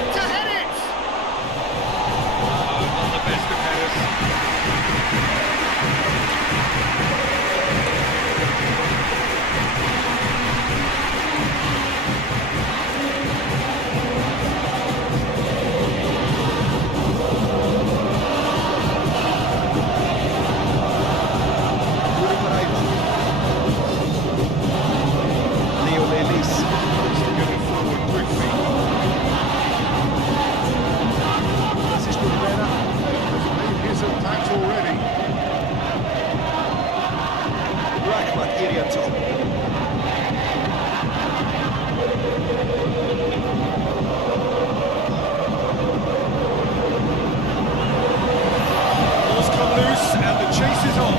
Got to head it! Oh, not the best of headers. Ball's come loose and the chase is on.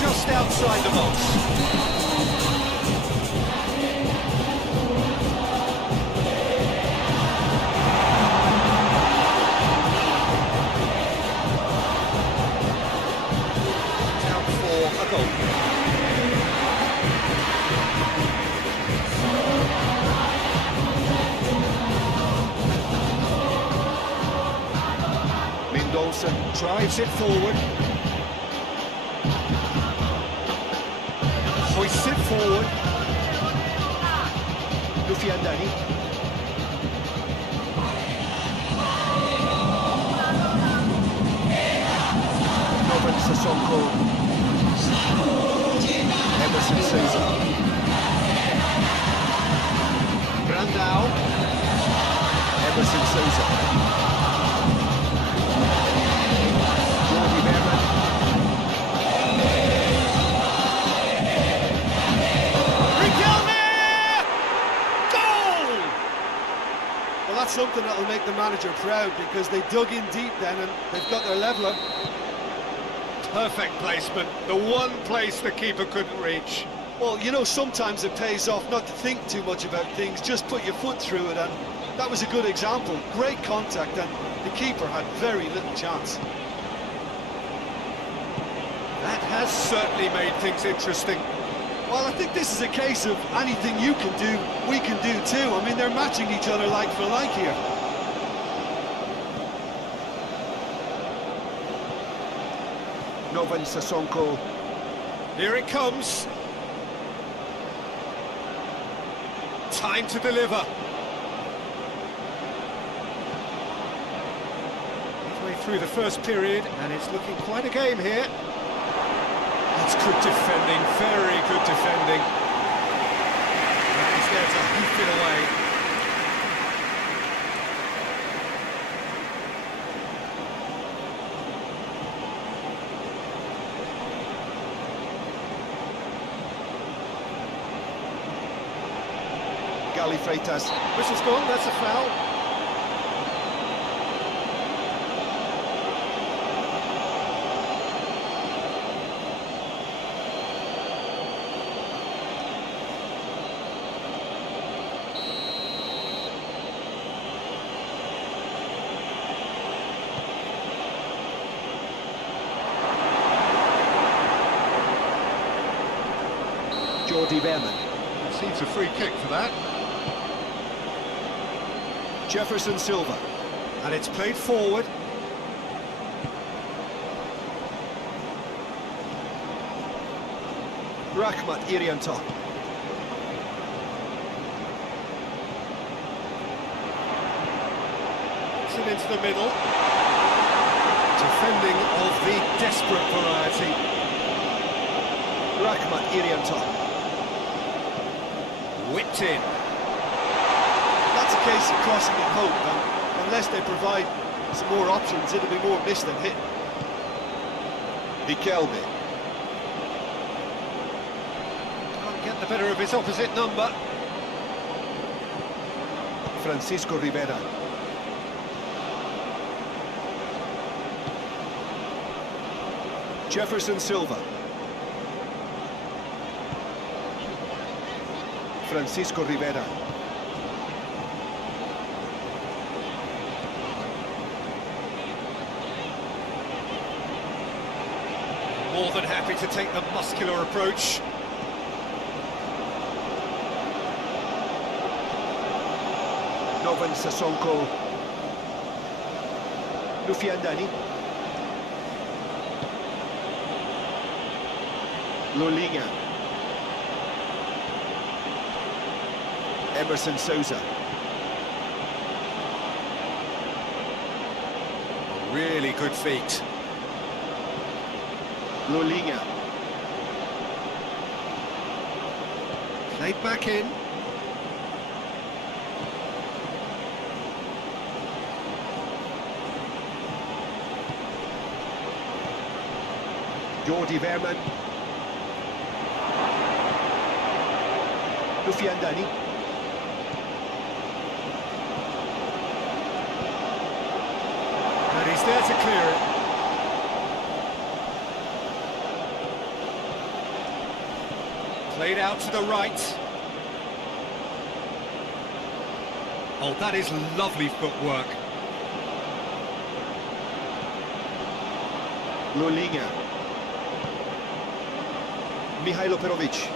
Just outside the box. Out for a goal. Mendoza drives it forward. Hoists it forward. Lufiandani. Novan Sissoko. Emerson Souza. Brandao. Emerson Souza. Jordi Berman. Well, that's something that'll make the manager proud, because they dug in deep then and they've got their leveller. Perfect placement, the one place the keeper couldn't reach. Well, you know, sometimes it pays off not to think too much about things, just put your foot through it, and that was a good example. Great contact, and the keeper had very little chance. That has certainly made things interesting. Well, I think this is a case of anything you can do, we can do too. I mean, they're matching each other like for like here. Novan Sissoko. Here it comes. Time to deliver. Midway through the first period, and it's looking quite a game here. That's good defending, very good defending. And he's there to hoof it away. Gali Freitas. Whistle's gone, that's a foul. Jordi Verman. Seems a free kick for that. Jefferson Silva. And it's played forward. Rahmat Irianto. It's it into the middle. Defending of the desperate variety. Rahmat Irianto. Whipped in. That's a case of crossing in hope, and unless they provide some more options, it'll be more missed than hit. Riquelme. Can't get the better of his opposite number. Francisco Rivera. Jefferson Silva. Francisco Rivera. More than happy to take the muscular approach. Novan Sasonko. Lufiandani. Lolinga. Emerson Souza. Really good feet. Lolinga. Played back in. Jordi Verman. Lufiandani. And he's there to clear it. Played out to the right. Oh, that is lovely footwork. Lolinga. Mihailo Perovic.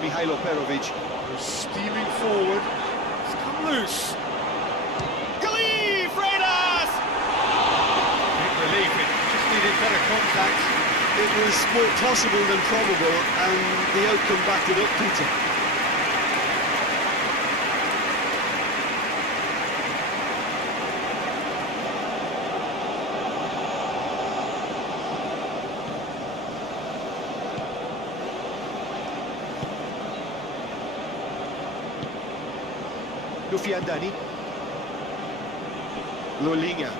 Mihailo Perovic. Steaming forward. It's come loose. Gali Freitas! Big relief, it just needed better contact. It was more possible than probable, and the outcome backed it up, Peter. Lufiandani. Lolinga.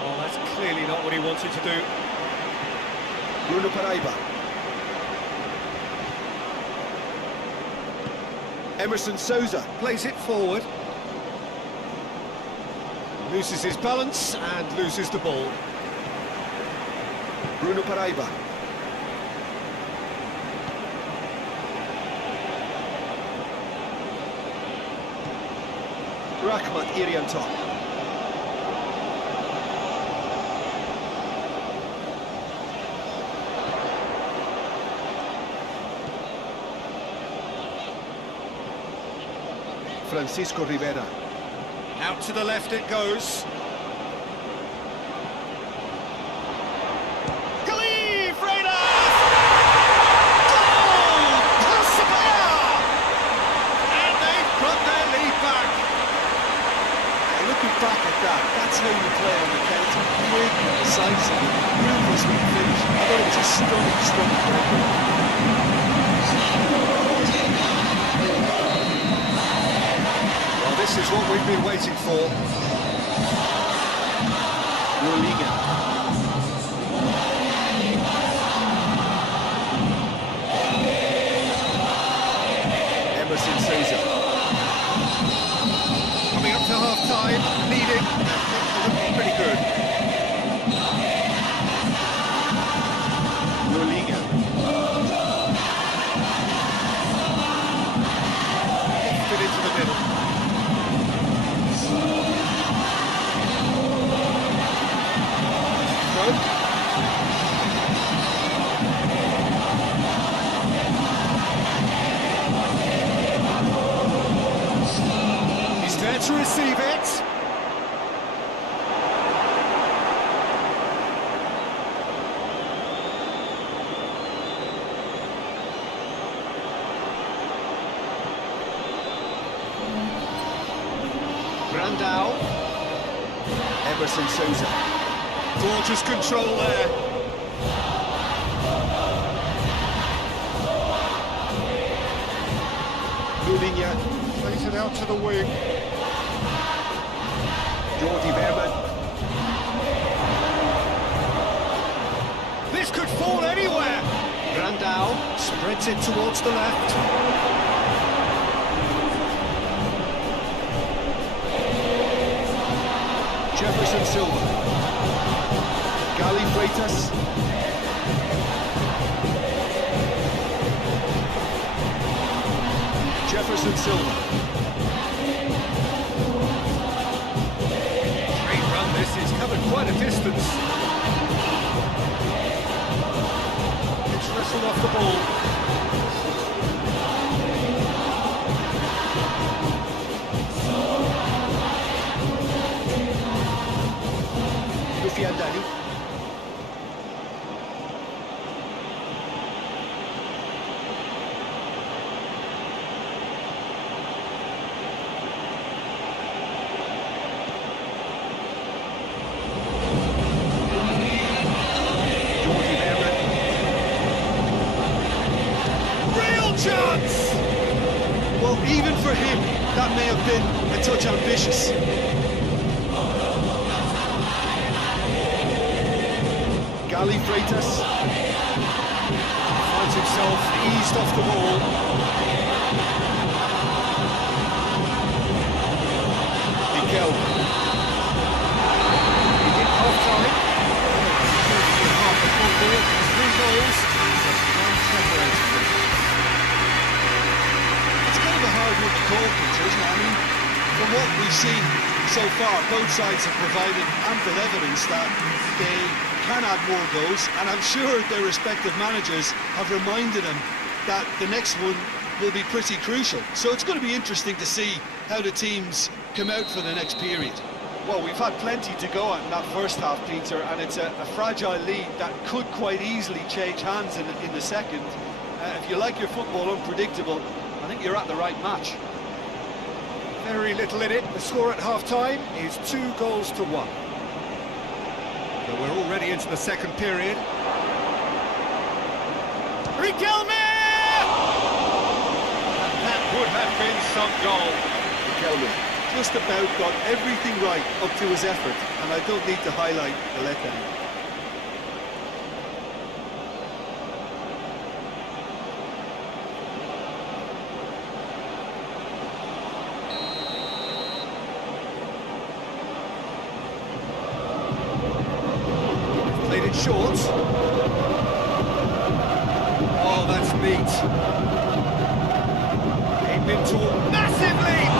Oh, that's clearly not what he wanted to do. Bruno Paraiba. Emerson Souza. Plays it forward. Loses his balance and loses the ball. Bruno Paraiba. Rahmat Irianto. Francisco Rivera. Out to the left it goes. Gali Freitas! Goal! Persebaya! And they've got their lead back. Looking back at that, that's how you play on the counter. Quick and decisive, ruthlessly finished. I thought it was a stunning break. Well, this is what we've been waiting for. Lolinga. Souza. Coming up to half-time, leading. Looking pretty good. Liga. Lofted into the middle. Throw. He's there to receive it. Brandao. Emerson Souza. Gorgeous control there. Lulinha. Plays it out to the wing. Jordi Verman. This could fall anywhere. Brandao spreads it towards the left. Jefferson Silva. Gali Freitas. Jefferson Silva. Great run this, he's covered quite a distance. It's wrestled off the ball. Lufiandani. Jordi Verman. Real chance! Well, even for him, that may have been a touch ambitious. Gali Freitas. Finds himself eased off the ball. Mikel. He did half-time. Half a full ball, 3 goals. Just one separating them. It's kind of a hard one to call, Peter, isn't it? I mean, from what we've seen so far, both sides have provided ample evidence that they can add more goals, and I'm sure their respective managers have reminded them that the next one will be pretty crucial. So it's going to be interesting to see how the teams come out for the next period. Well, we've had plenty to go at in that first half, Peter, and it's a fragile lead that could quite easily change hands in the second. If you like your football unpredictable, I think you're at the right match. Very little in it. The score at half-time is 2-1. So we're already into the second period. Riquelme! That would have been some goal. Riquelme. Just about got everything right up to his effort, and I don't need to highlight the letdown. Played it short. Oh, that's neat. Aimed into a massive lead.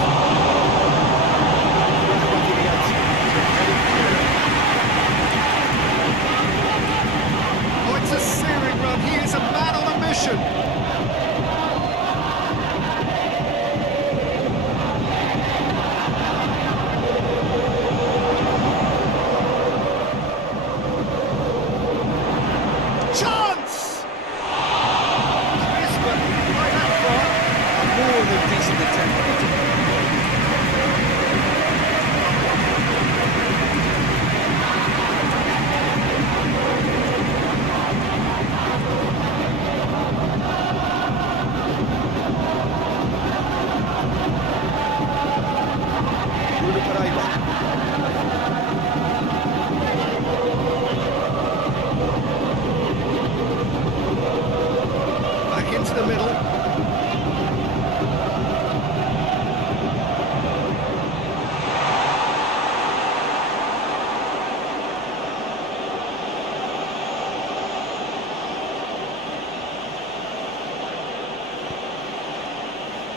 Oh, it's a searing run. He is a man on a mission. Chance! Yes, but right out front. A more than decent attempt.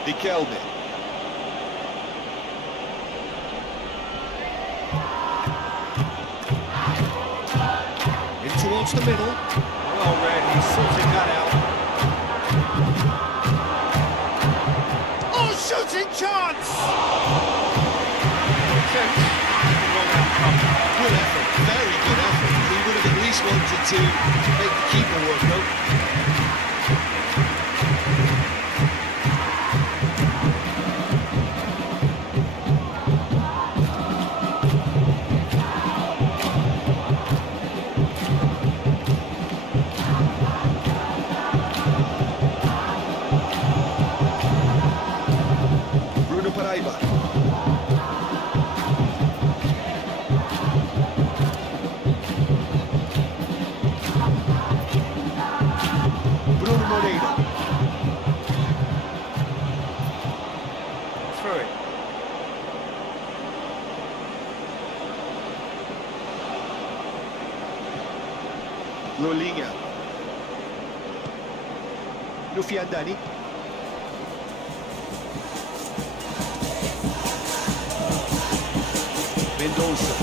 Riquelme. In towards the middle. Well read, he's sorting that out. Oh, shooting chance! Wrong outcome. Good effort, very good effort. He would have at least wanted to make the keeper work, though. Lolinha. Lufiandani. Mendonça.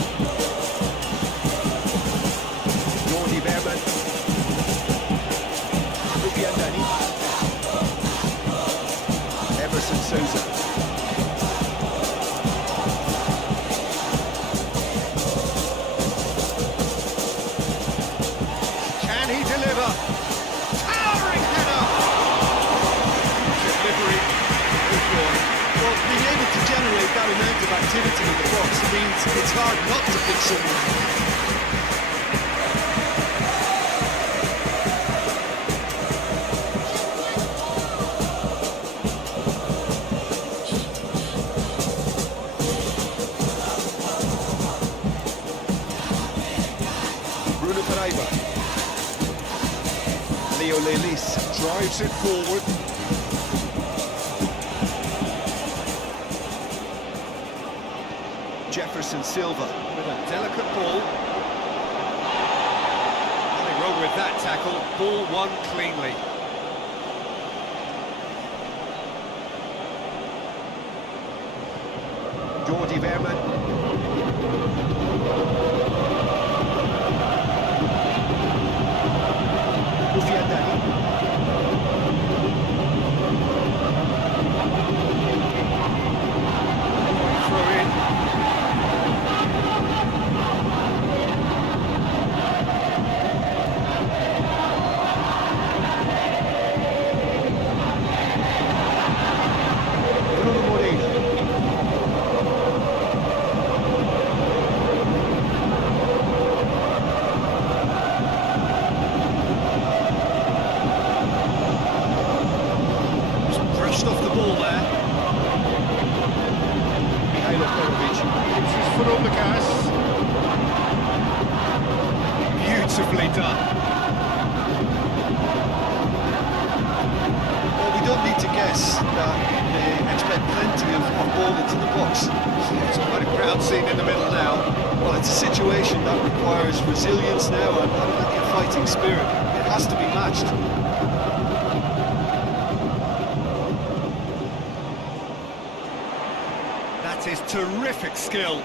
Jordi Berman. Lufiandani. Emerson Souza. Towering header! Delivery. Well, being able to generate that amount of activity in the box means it's hard not to pick someone. Bruno Pereira. Leo Lelis drives it forward. Jefferson Silva. With a delicate ball. Nothing wrong with that tackle. Ball won cleanly. Jordi Berman. Lufiandani. Throw in. Bruno Moreira. Brushed off the ball there. Mihailo Korovic. This is for all the gas. Beautifully done. Well, we don't need to guess that they expect plenty of ball into the box. It's quite a crowd scene in the middle now. Well, it's a situation that requires resilience now and plenty of fighting spirit. It has to be matched. That is terrific skill.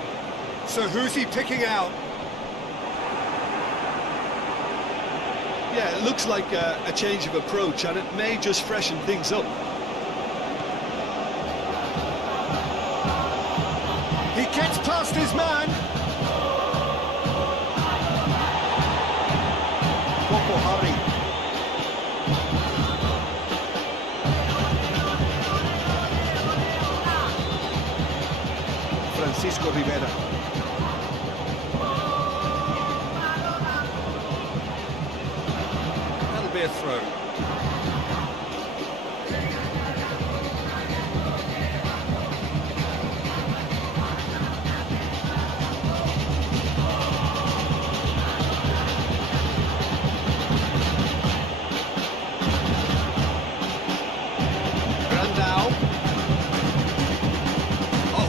So who's he picking out? Yeah, it looks like a change of approach, and it may just freshen things up. He gets past his man. Coco Harry. Francisco Rivera. That'll be a throw.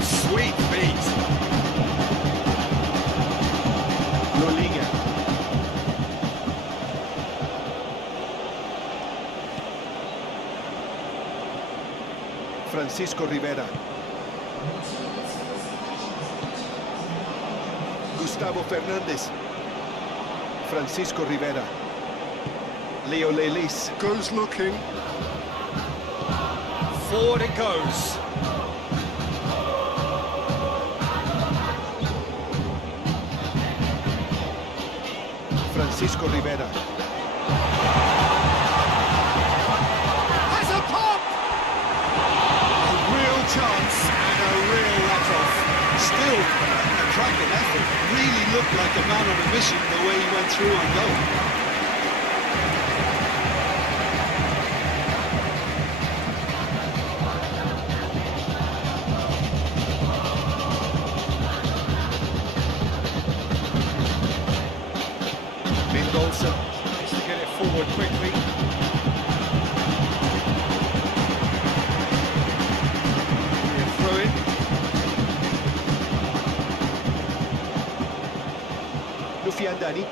Sweet feet. Lolinha. Francisco Rivera. Gustavo Fernandez. Francisco Rivera. Leo Lelis. Goes looking. Forward it goes. Francisco Rivera. Has a pop! A real chance and a real let-off. Still, a cracking effort. Really looked like a man on a mission the way he went through on goal. Mendoza needs to get it forward quickly. Throw in. Lufiandani.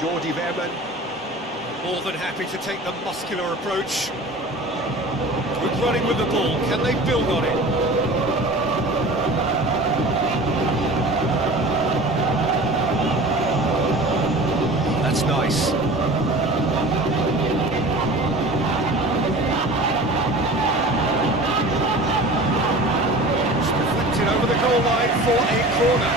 Jordi Verman. More than happy to take the muscular approach. Good running with the ball. Can they build on it? That's nice. It's deflected over the goal line for a corner.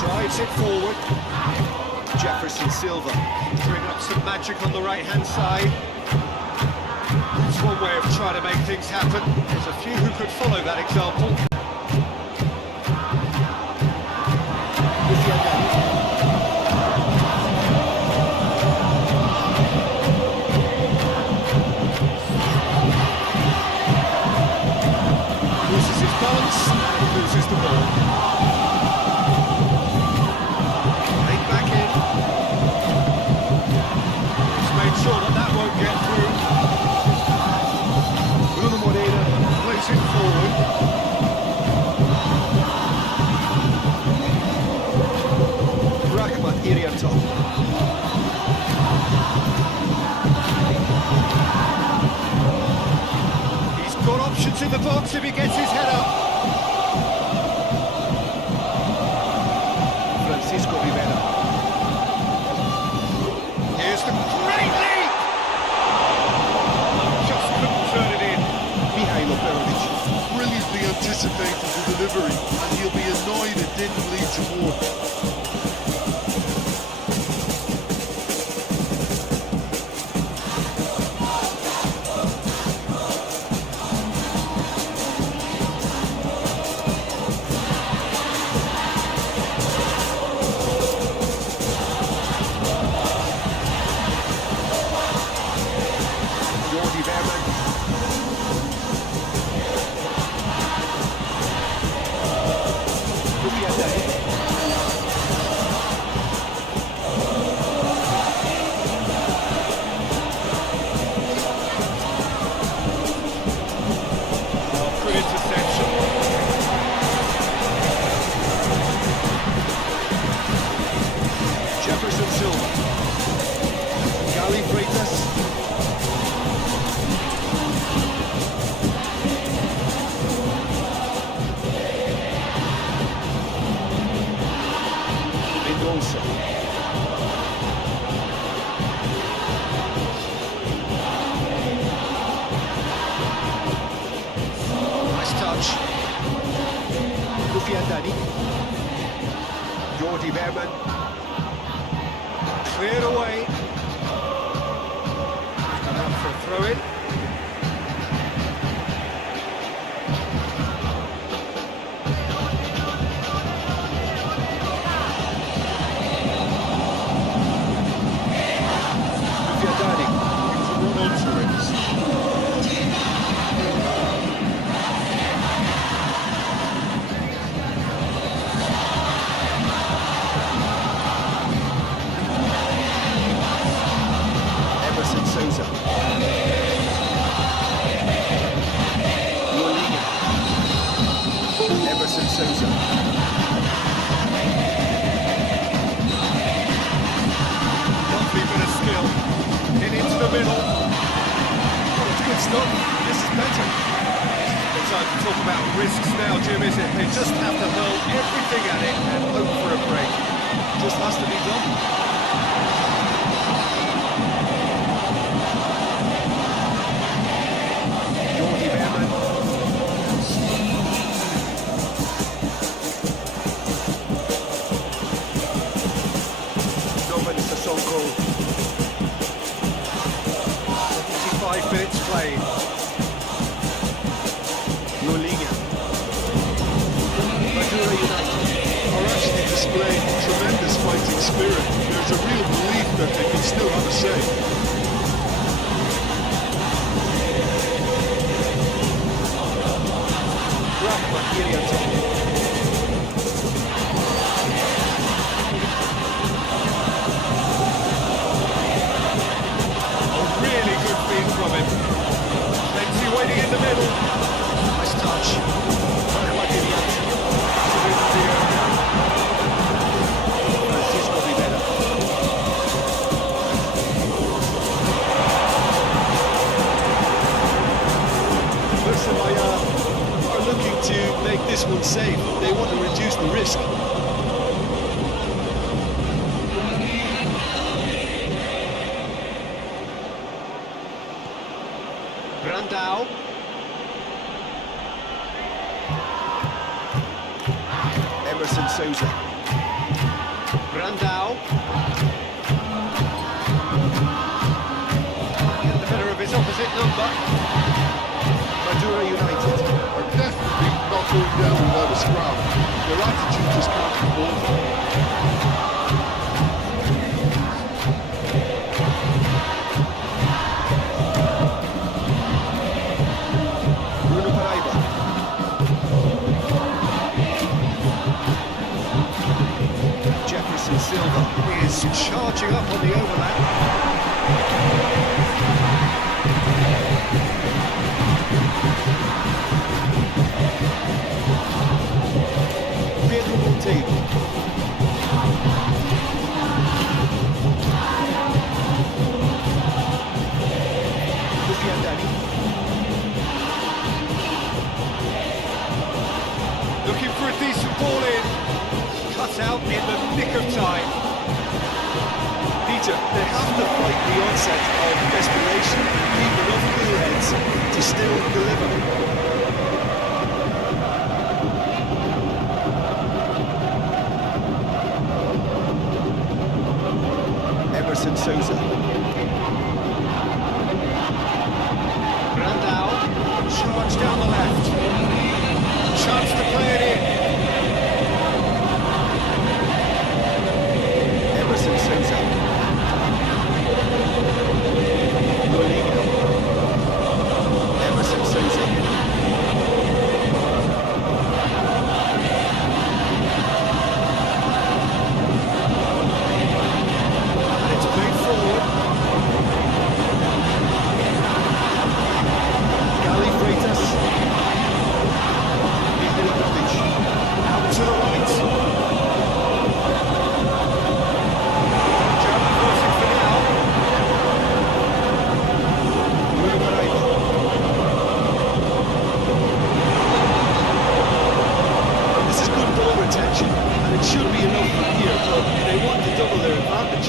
Drives it forward. Jefferson Silva. Bring up some magic on the right-hand side. That's one way of trying to make things happen. There's a few who could follow that example. Loses his balance and loses the ball. Sure that won't get through. Bruno Moreira plays it forward. Rahmat Irianto. He's got options in the box if he gets his head up. Francisco Rivera. Here's the great leap! Just couldn't turn it in. Mihailo Perovic. Brilliantly anticipated the delivery, and he'll be annoyed it didn't lead to more. Danny. Jordi Verman. Cleared away. Enough for a throw-in. Lovely bit of skill. In into the middle. Oh, it's good stuff. This is better. It's time to talk about risks now, Jim, is it? They just have to hurl everything at it and hope for a break. Just has to be done. Jordi Verman. Sonko. 45 minutes played. Madura United are actually displaying tremendous fighting spirit. There's a real belief that they can still have a say. Really good feed from him. Plenty waiting in the middle. Nice touch. Francisco Rivera. Persebaya are looking to make this one safe. They want to reduce the risk. Brandao. Emerson Souza. Brandao. Get the better of his opposite number. Madura United Are definitely not going down without a scrap. Their attitude just can't be bought. Silva is charging up on the overlap. Pedro Monteiro. Looking for a decent ball in. Cut out in the nick of time. Peter, they have to fight the onset of desperation and keep enough cool heads to still deliver. Emerson Souza. Brandao, charge down the left. Chance to play it in. Emerson Souza. Emerson Souza. And it's played forward. Gali Freitas. Out to the right. And it should be enough from here, but they want to double their advantage.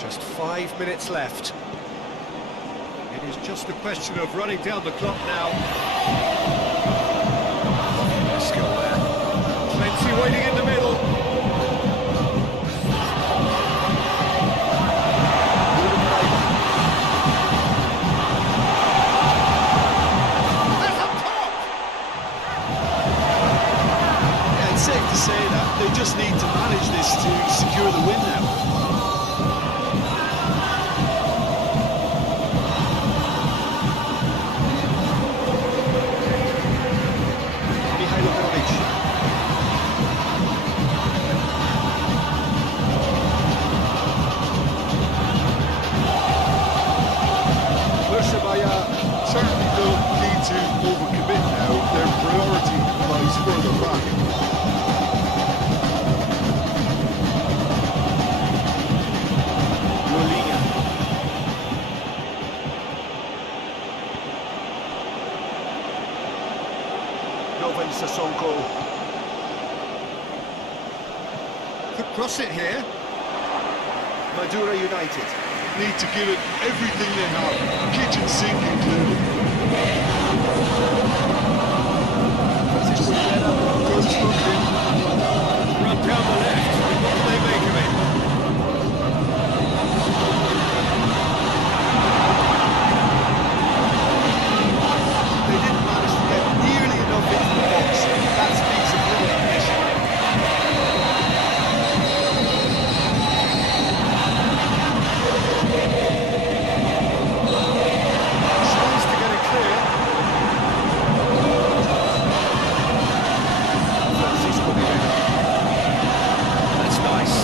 Just 5 minutes left. It is just a question of running down the clock now. Skill there. Plenty waiting in the middle. Safe to say that they just need to manage this to secure the win now. Persebaya certainly don't need to overcommit now. Their priority lies further back. Could cross it here. Madura United need to give it everything they have, kitchen sink included. Goes looking. Run down the left. What do they make of it? They didn't manage to get nearly enough into the box. That speaks of little ambition. Tries to get it clear. That's nice.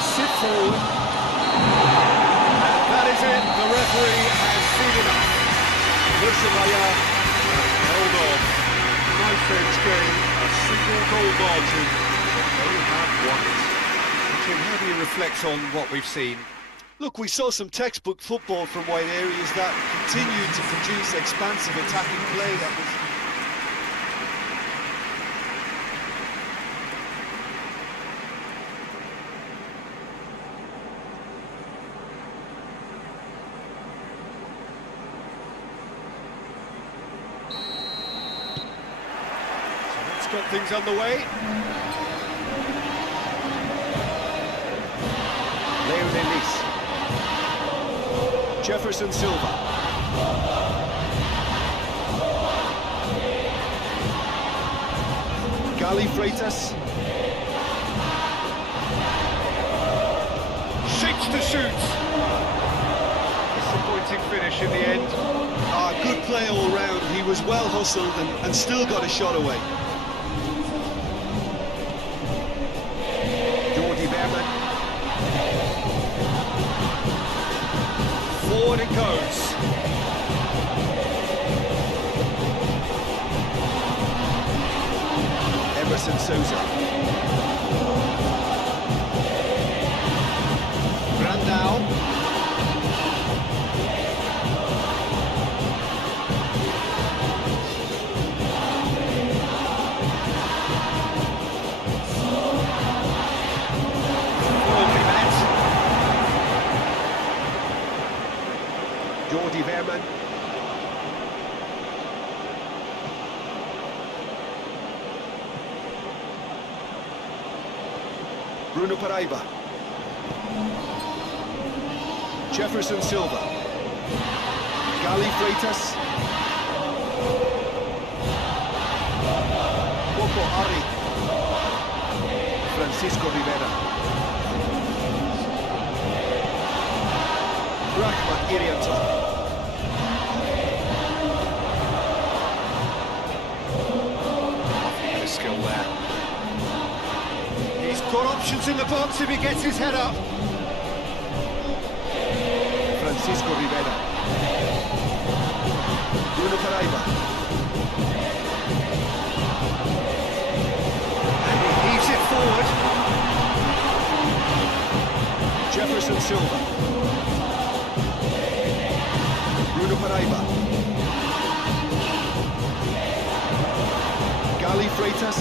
Sit forward. That is it. The referee has seen enough. Persebaya held on. Knife edge game, a single goal margin, but they have won it. Jim, how do you reflect on what we've seen? Look, we saw some textbook football from wide areas that continued to produce expansive attacking play. That was Got things underway. Leo Delis, Jefferson Silva, Gali Freitas, Shapes to shoot. Disappointing finish in the end. good play all round. He was well hustled and still got a shot away. Forward it goes. Emerson Souza, Brandao, Jordi Verman, Bruno Paraiba, Jefferson Silva, Gali Freitas, Poco Ari, Francisco Rivera, Rahmat Irianto, options in the box if he gets his head up. Francisco Rivera. Bruno Paraiba. And he heaves it forward. Jefferson Silva. Bruno Paraiba. Gali Freitas.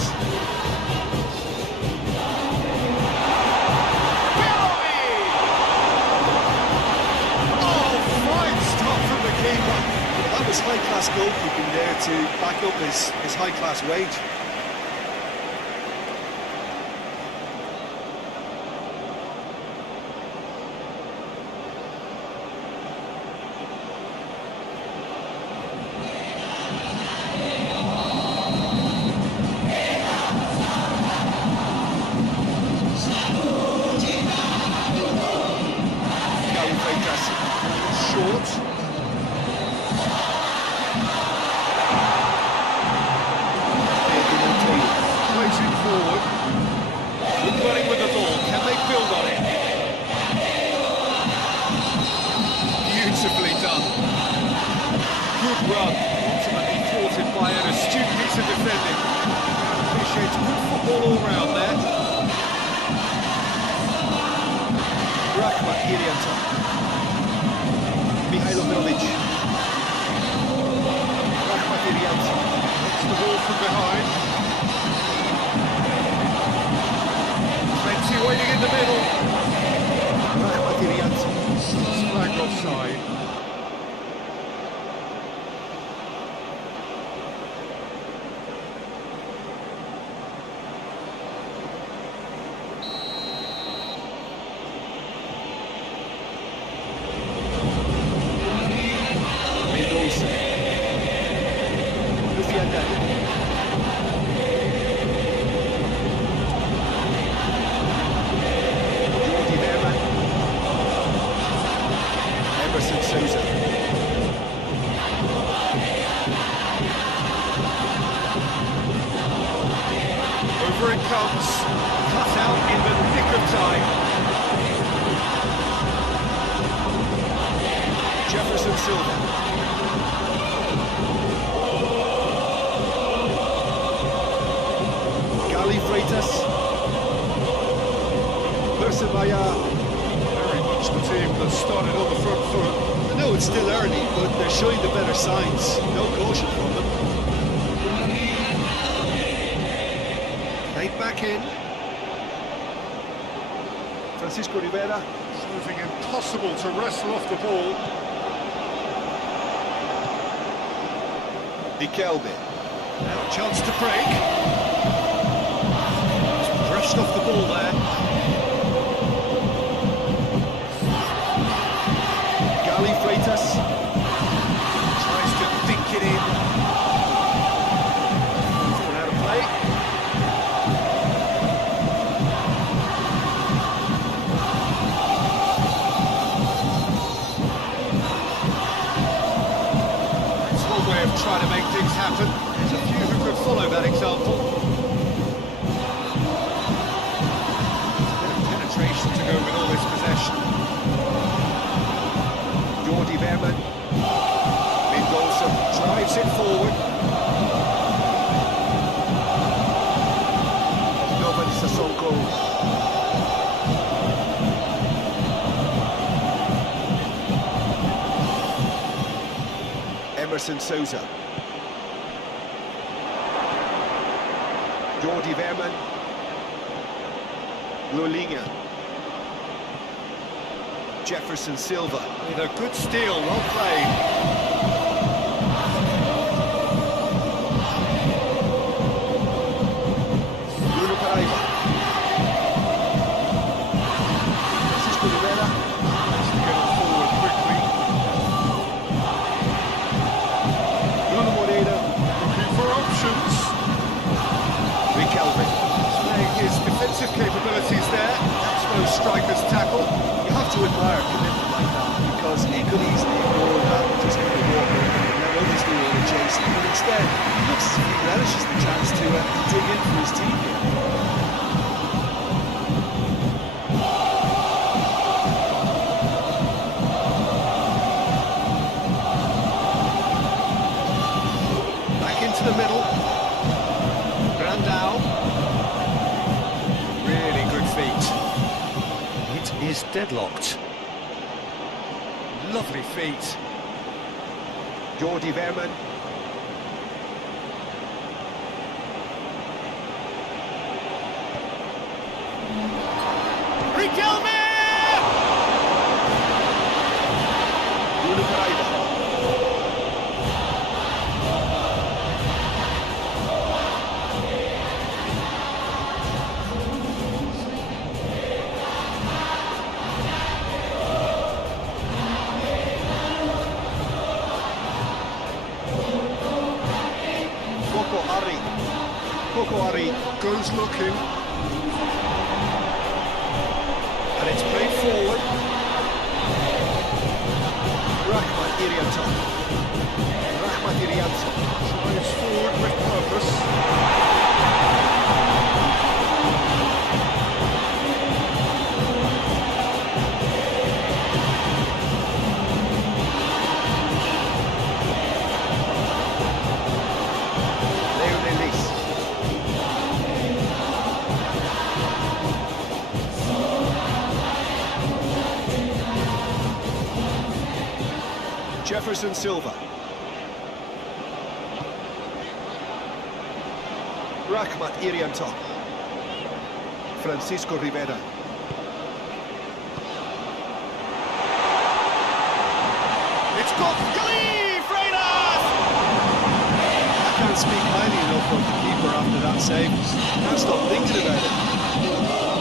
That was high-class goalkeeping there to back up his high-class wage. Gary Freitas, short. Racing forward. Good running with the ball. Can they build on it? Beautifully done. Good run. Ultimately thwarted by an astute piece of defending. Appreciates good football all round there. Rahma Irianta. Mihailo Mirovic. Rahma Irianta. Gets the ball from behind. Plenty waiting in the middle. Rahma Irianta. Flagged offside. Mendoza. Lufiandani. Jordi Berman. Emerson Souza. Over it comes. Cut out in the nick of time. Jefferson Silva. Gali Freitas. Persebaya. Very much the team that started on the front foot. I know it's still early, but they're showing the better signs. No caution from them. Played back in. Francisco Rivera. Proving impossible to wrestle off the ball. Dikelbe. Now a chance to break. Just brushed off the ball there. Gali Freitas. Tries to dink it in. Thrown out of play. That's one way of trying to make things happen. There's a few who could follow that example. There's a bit of penetration to go with all this possession. Jordi Berman. Mendoza drives it forward. Novan Sissoko. Emerson Souza. Jordi Berman. Lolinha. Jefferson Silva. With a good steal, well played. Bruno Paraiba. Francisco Rivera. Has to get it forward quickly. Bruno Moreira. Looking for options. Riquelme. Displaying his defensive capabilities there. That's no striker's tackle. You have to admire commitment like that, because he could easily ignore that and just kind of walk over and let others do all the chasing. But instead, he looks as if he relishes the chance to dig in for his team here. into the middle. Brandao. Really good feet. It is deadlocked. Lovely feet. Jordi Verman. Riquelme! Bruno Pereira. Coco Ari Goes looking. and it's played forward. Rahmat Irianto. Drives forward with purpose. Leo Nelis. Jefferson Silva. Rahmat Irianto. Francisco Rivera. It's got Glee Freitas! I can't speak highly enough of the keeper after that save. Can't stop thinking about it.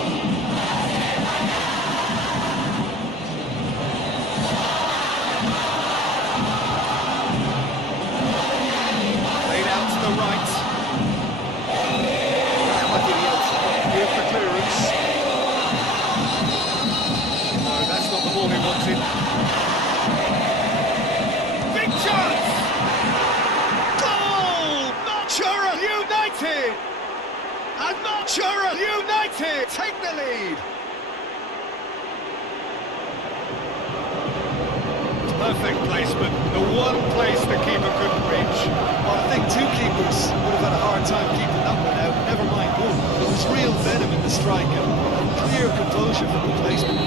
Played out to the right. Rahmat Irianto. With the clearance. No, that's not the ball he wanted. Big chance! Goal! Madura United! And Madura United take the lead! Perfect placement, the one place the keeper couldn't reach. Well, I think two keepers would have had a hard time keeping that one out, never mind one. There was real venom in the strike and clear composure from the placement.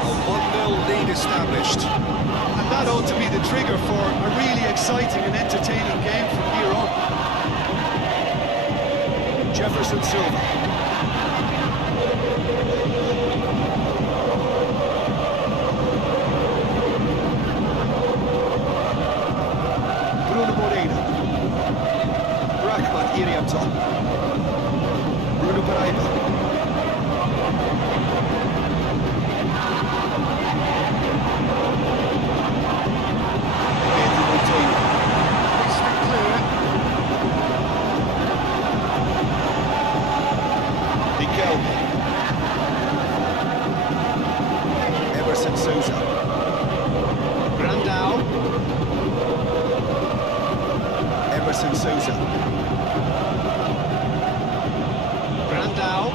A 1-0 lead established. And that ought to be the trigger for a really exciting and entertaining game from here on. Jefferson Silva. Bruno Moreira. Rahmat Irianto. Bruno Pereira. Andy Monteiro. Stick clear. Riquelme. Emerson Souza. Brandao. Emerson Souza. Brandao.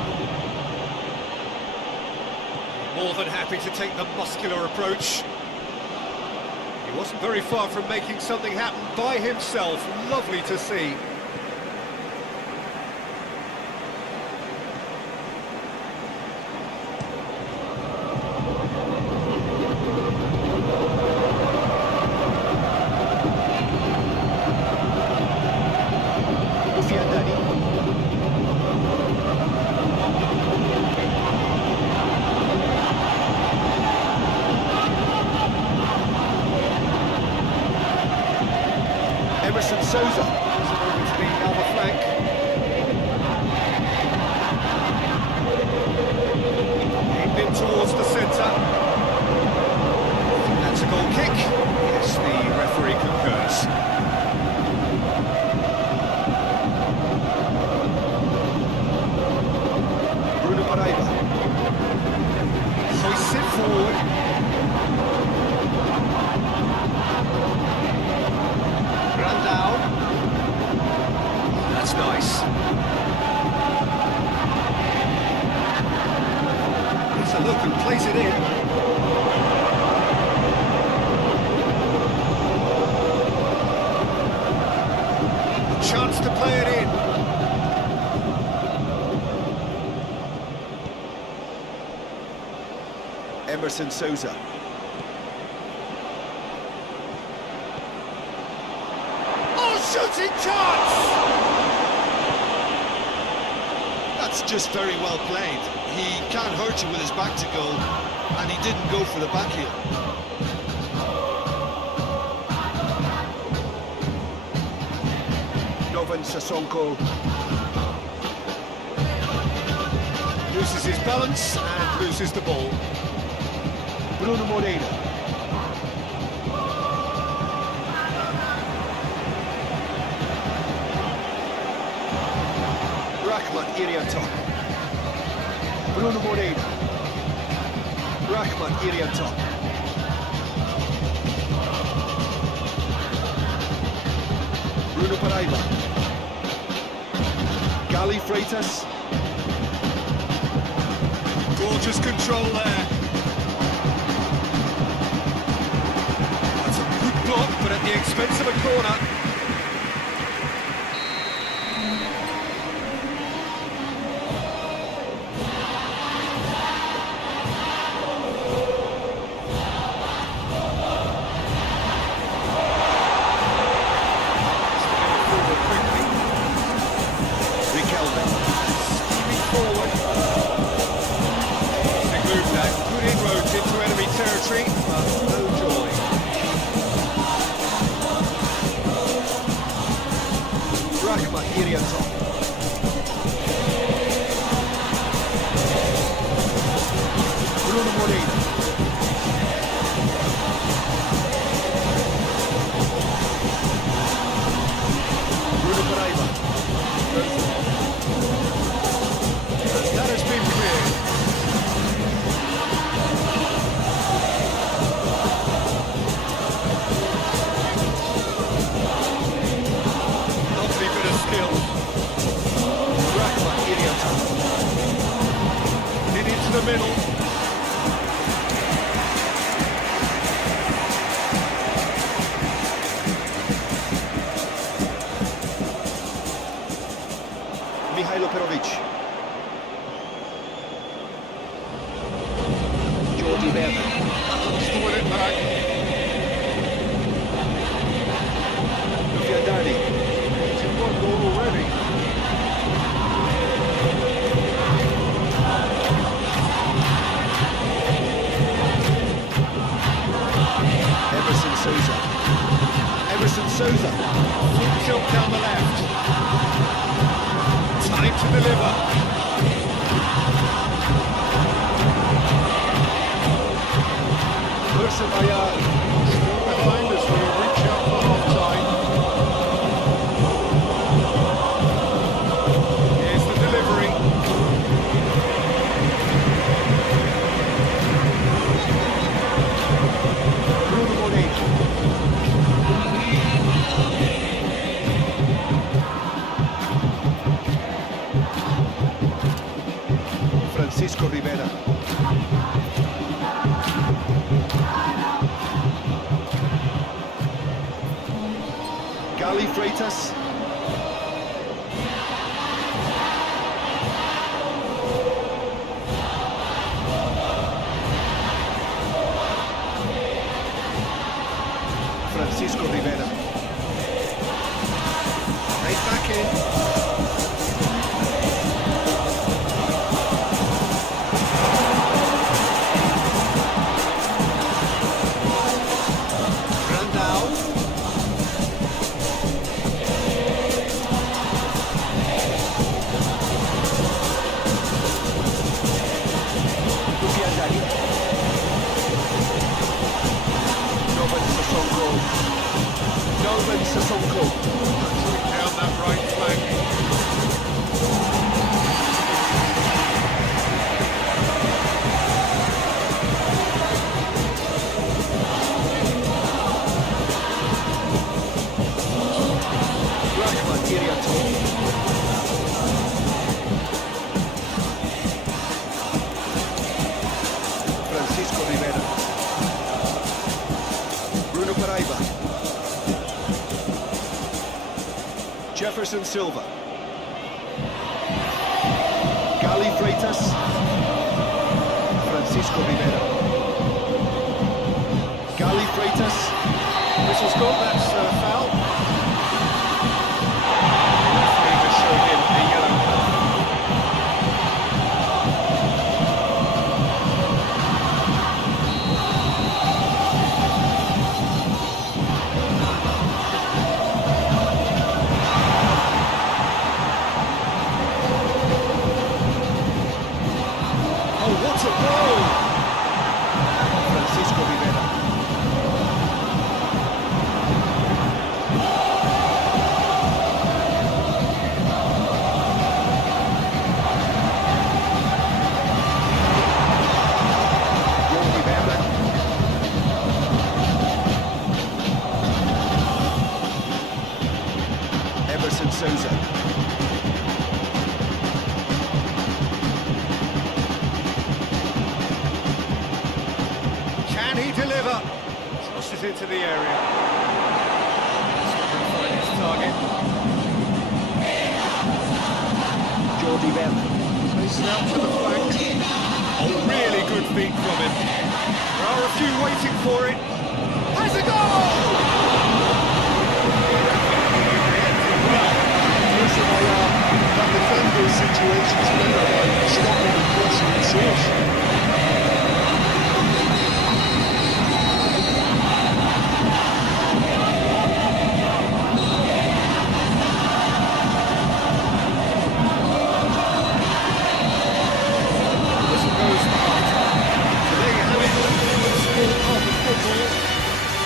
More than happy to take the muscular approach. He wasn't very far from making something happen by himself. Lovely to see. Fiandani. Emerson Souza. Over to the other flank. Aimed in towards the centre. That's a goal kick. Yes, the referee concurs. Bruno Pereira. Hoists it forward. Brandao. Emerson Souza. Oh, shooting chance! That's just very well played. He can't hurt you with his back to goal, and he didn't go for the back heel. Novan Sissoko. Loses his balance and loses the ball. Bruno Moreira. Rahmat Iriantok. Bruno Moreira. Rahmat Iriantok. Bruno Paraiba. Gali Freitas. Gorgeous control there. That's a good block, but at the expense of a corner. Territory, but no joy. Rahmat Iriantok. Bruno Moreira. Bruno Paraiba. And that has been cleared. In the middle. Mihailo Perovic. Jordi Berna. Just to win it back. Lufiandani. It's in one goal already. Emerson Souza. Emerson Souza. Tilt down the left. Time to deliver. Persebaya. Still behind us when we reach out for half-time. Here's the delivery. Bruno Moreira. Francisco Rivera. Gali Freitas. Francisco Rivera. Right back in. Novan Sissoko. Down that right flank. Rahmat Iriantok. Francisco Rivera. Bruno Paraiba. Jefferson Silva. Gali Freitas. Francisco Rivera. Souza. Can he deliver? Crosses into the area. Struggling to find his target. Jordi Verna. Facing out to the flank. Oh, really good feet from him. There are a few waiting for it. Has a goal! Persebaya can defend those situations better by stopping the crossing and source. Whistle goes. So there you have it. The sport of football.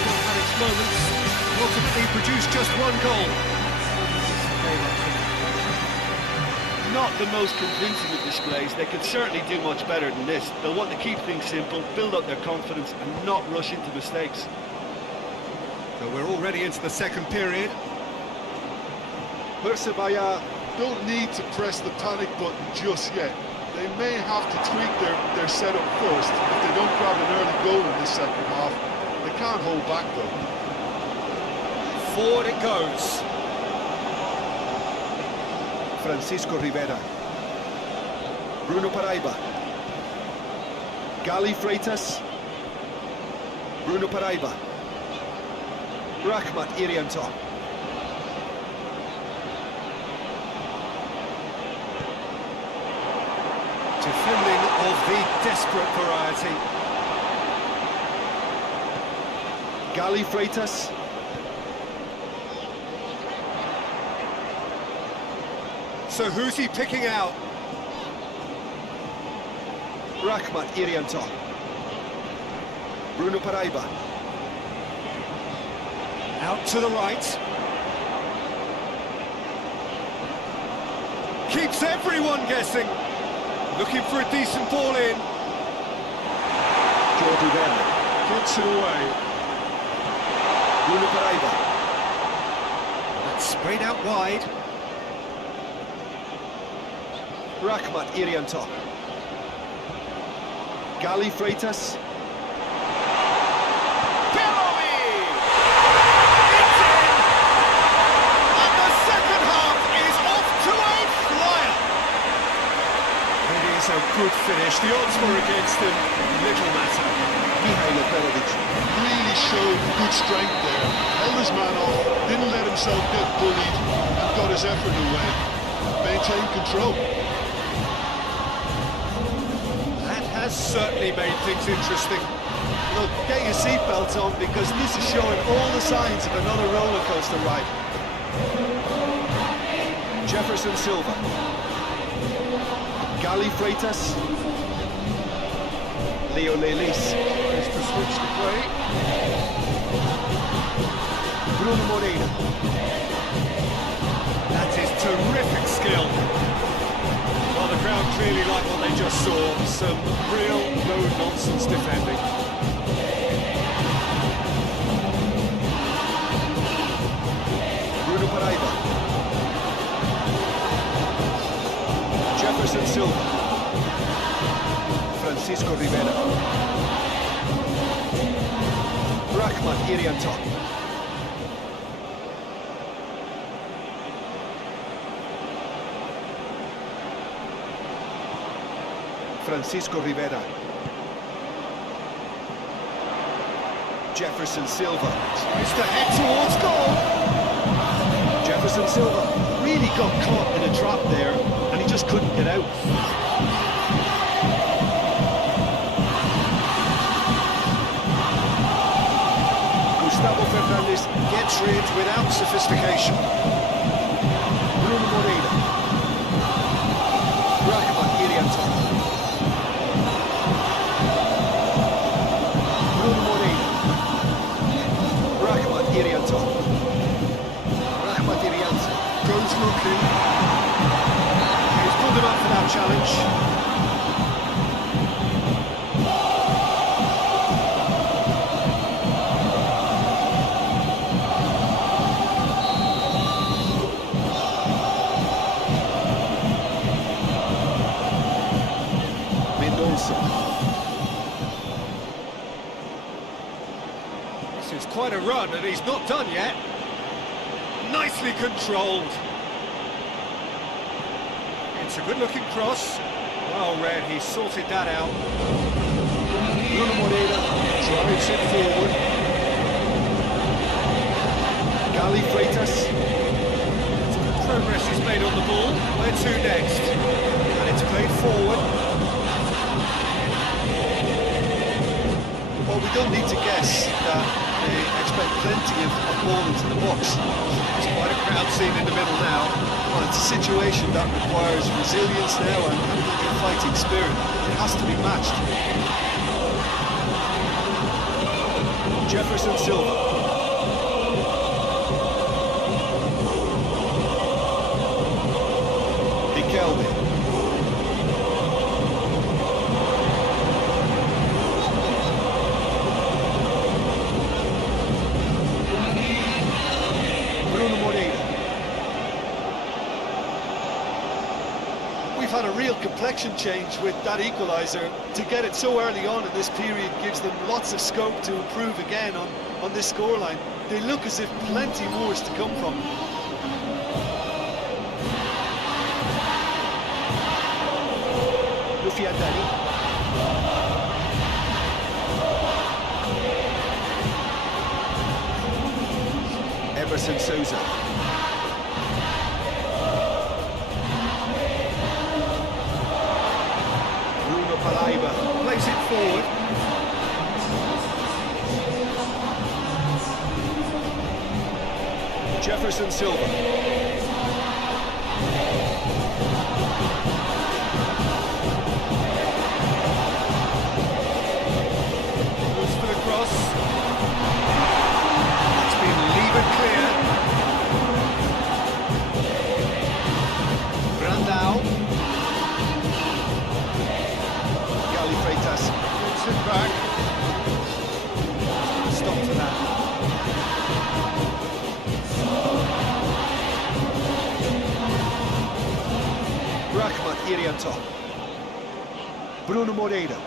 Not had its moments. Ultimately produced just one goal. Not the most convincing of displays. They could certainly do much better than this. They'll want to keep things simple, build up their confidence and not rush into mistakes. So we're already into the second period. Persebaya don't need to press the panic button just yet. They may have to tweak their setup first if they don't grab an early goal in this second half. They can't hold back though. Forward it goes. Francisco Rivera. Bruno Paraiba. Gali Freitas. Bruno Paraiba. Rahmat Irianto. Defending of the desperate variety. Gali Freitas. So who's he picking out? Rahmat Irianto. Bruno Paraiba. Out to the right. Keeps everyone guessing. Looking for a decent ball in. Jordi Verna. Gets it away. Bruno Paraiba. That's sprayed out wide. Rahmat Irianto. Gali Freitas. Bellamy! It's in! And the second half is off to a flyer! It is a good finish. The odds were against him. Little matter. Mihailo Perovic. Really showed good strength there. Held his man off, didn't let himself get bullied, and got his effort away. Maintained control. Has certainly made things interesting. Look, get your seatbelts on because this is showing all the signs of another roller coaster ride. Jefferson Silva. Gali Freitas. Leo Lelis. There's the switch to play. Bruno Moreira. That is terrific skill. Well, the crowd clearly like what they just saw. Some real no-nonsense defending. Bruno Paraiba. Jefferson Silva. Francisco Rivera. Rahmat Irianto. Francisco Rivera. Jefferson Silva. Tries to head towards goal. Jefferson Silva really got caught in a trap there and he just couldn't get out. Gustavo Fernandes Gets rid without sophistication. Bruno Moreira. Rahmat Irianto. Bruno Moreira. Rahmat Irianto. Rahmat Irianto. Goes looking. He's pulled him up for that challenge. run, and he's not done yet. Nicely controlled. It's a good-looking cross. Well read, he sorted that out. Bruno Moreira drives it forward. Gali Freitas. Progress is made on the ball. Where to next? And it's played forward. Well, we don't need to guess that they expect plenty of ball into the box. There's quite a crowd scene in the middle now. Well, it's a situation that requires resilience now and a fighting spirit. It has to be matched. Jefferson Silva. Kelvin. Bruno Moreira. We've had a real complexion change with that equaliser. To get it so early on in this period gives them lots of scope to improve again on this scoreline. They look as if plenty more is to come from them. Fiandani. Emerson Souza. Bruno Paraiba plays it forward. Jefferson Silva. Back. Stop to that. Rahmat Irianto. Bruno Moreira.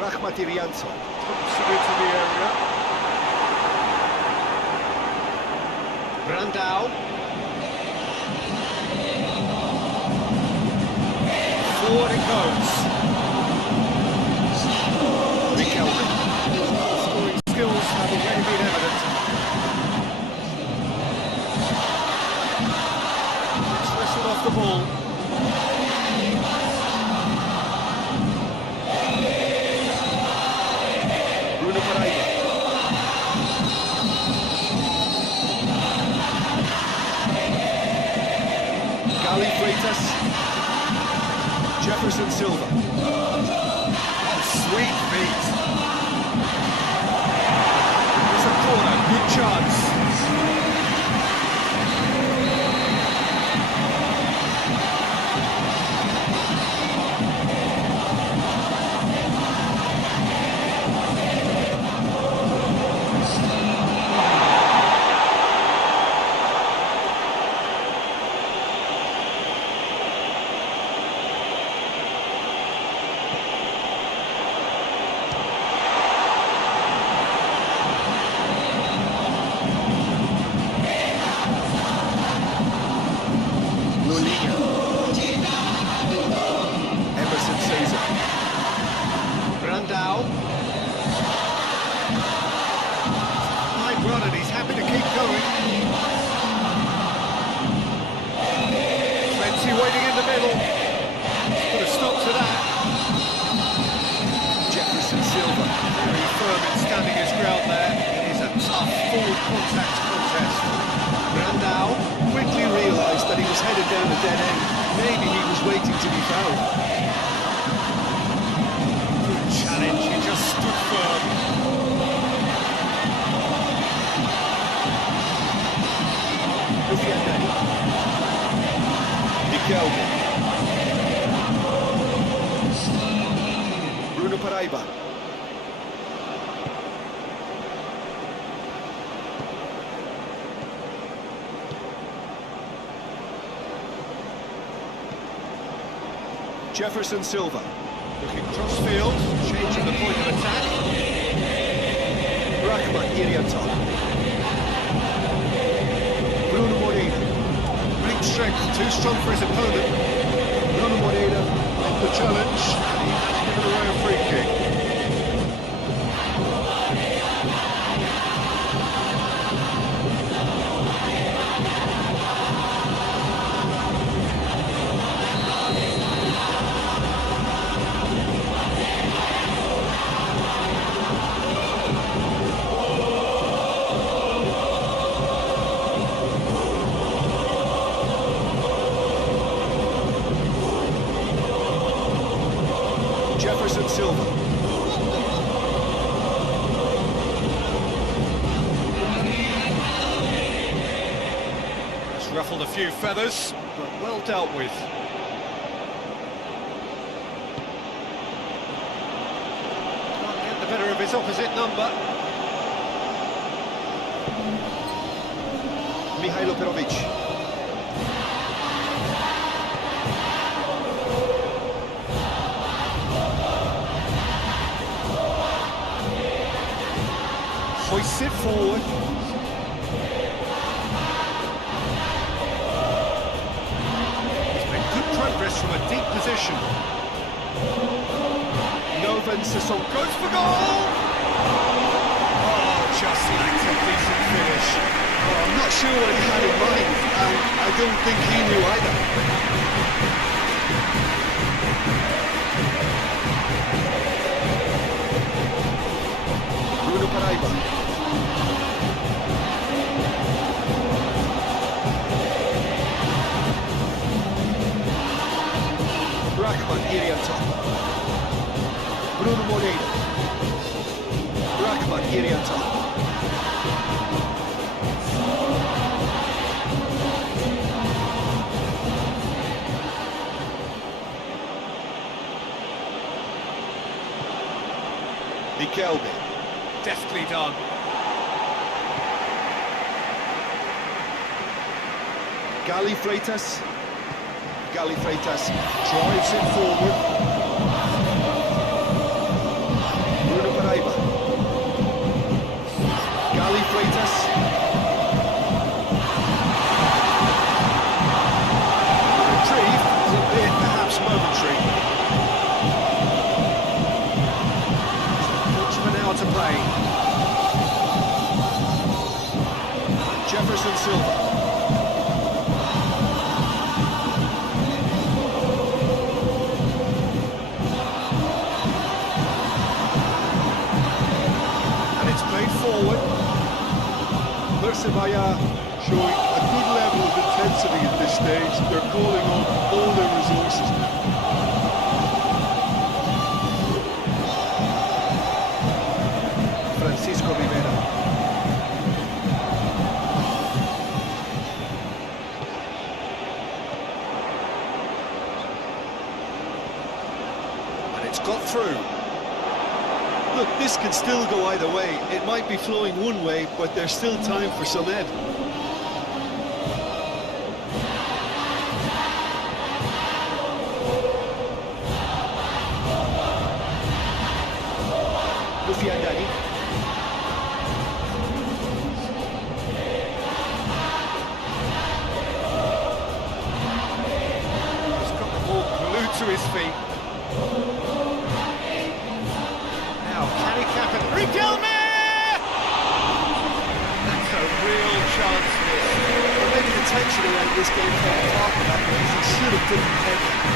Rahmat Irianto. Pumps it into the area. Brandao. Forward it goes. Kelvin. Scoring skills have already been evident. It's wrestled off the ball. Bruno Paraiba. Gali Freitas. Jefferson Silva. Oh, sweet feet. There's a corner, good chance. Emerson Souza. Brandao. High run and he's happy to keep going. Plenty waiting in the middle. Put a stop to that. Jefferson Silva. Very firm in standing his ground there. It is a tough forward contact contest. Brandao quickly realised that he was headed down a dead end. Maybe he was waiting to be fouled. Good challenge, he just stood firm. Fiandani. Kelvin. Bruno Paraiba. Jefferson Silva. Looking cross-field, changing the point of attack. Rahman area top. Bruno Moreira. Great strength, too strong for his opponent. Bruno Moreira. Up the challenge, and he has given away a free kick. Silva. It's ruffled a few feathers, but well dealt with. Can't get the better of his opposite number. Mihailo Perovic. Hoists it forward. He's made good progress from a deep position. Novan Sisson Goes for goal! Oh, just lacked a decent finish. Oh, I'm not sure what he had in mind, and I don't think he knew either. Bruno Paraiba. Rahman Irianta. Bruno Moreira. Rahman Irianta. Mikelbe. Deftly done. Gali Freitas. Gali Freitas drives it forward. Bruno Paraiba. Gali Freitas. Retrieve, albeit perhaps momentary. Much for now to play. Jefferson Silva. Forward. Persebaya Showing a good level of intensity at this stage. They're calling on all their resources now. Francisco Rivera. And it's got through. Look, this can still go either way. It might be flowing one way, but there's still time for some ebb. Lufiandani. He's got the ball glued to his feet. Can he cap it? Riquelme! That's a real chance missed. Well, maybe the tension around this game fell apart for that because he should have done everything.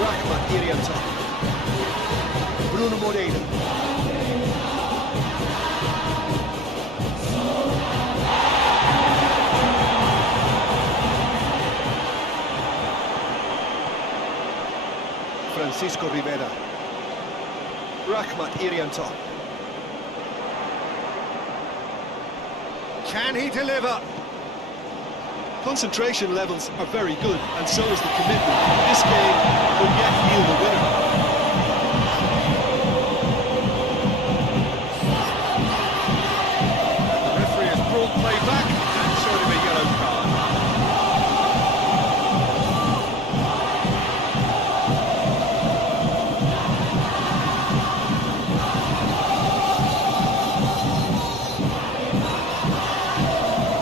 Rahman Irianta. Bruno Moreira. Francisco Rivera. Rahman Irianta. Can he deliver? Concentration levels are very good, and so is the commitment. This game could yet yield a winner. The referee has brought play back and showed him a yellow card.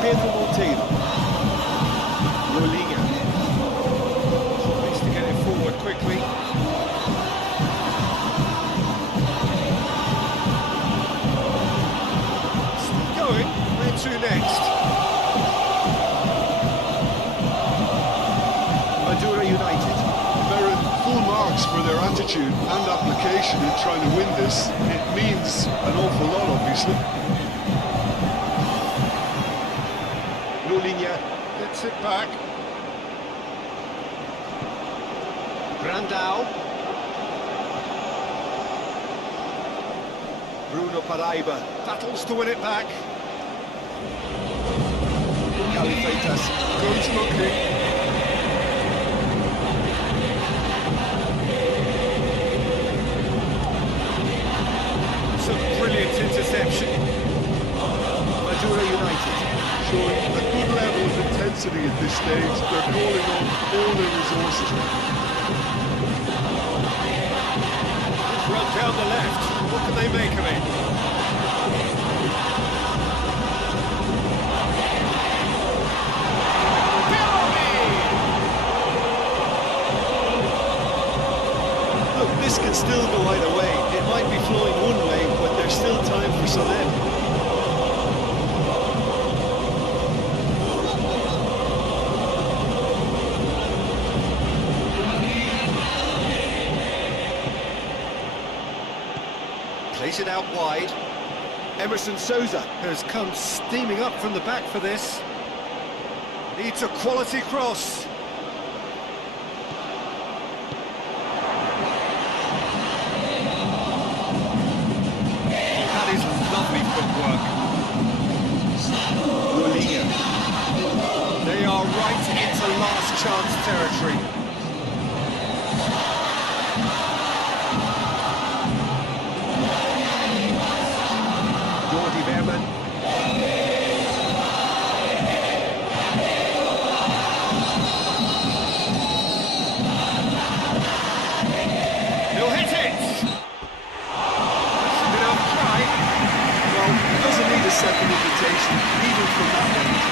Pedro Monteiro. Rolinha. Needs to get it forward quickly. Still going. Where to next? Madura United. They're in full marks for their attitude and application in trying to win this. It means an awful lot, obviously. Rolinha. Gets it back. Brandao. Bruno Paraiba. Battles to win it back. Califeitas. Goes looking. Some brilliant interception. Madura United. Showing a good level of intensity at this stage. They're calling on all their resources. Run down the left. What can they make of it? Look, this can still go either way. It might be flowing one way, but there's still time for some end. Plays it out wide. Emerson Souza. Has come steaming up from the back for this. Needs a quality cross. That is lovely footwork. Rolinha. They are right into last chance territory. He'll hit it! That's enough try. Well, he doesn't need a second invitation, even from that range.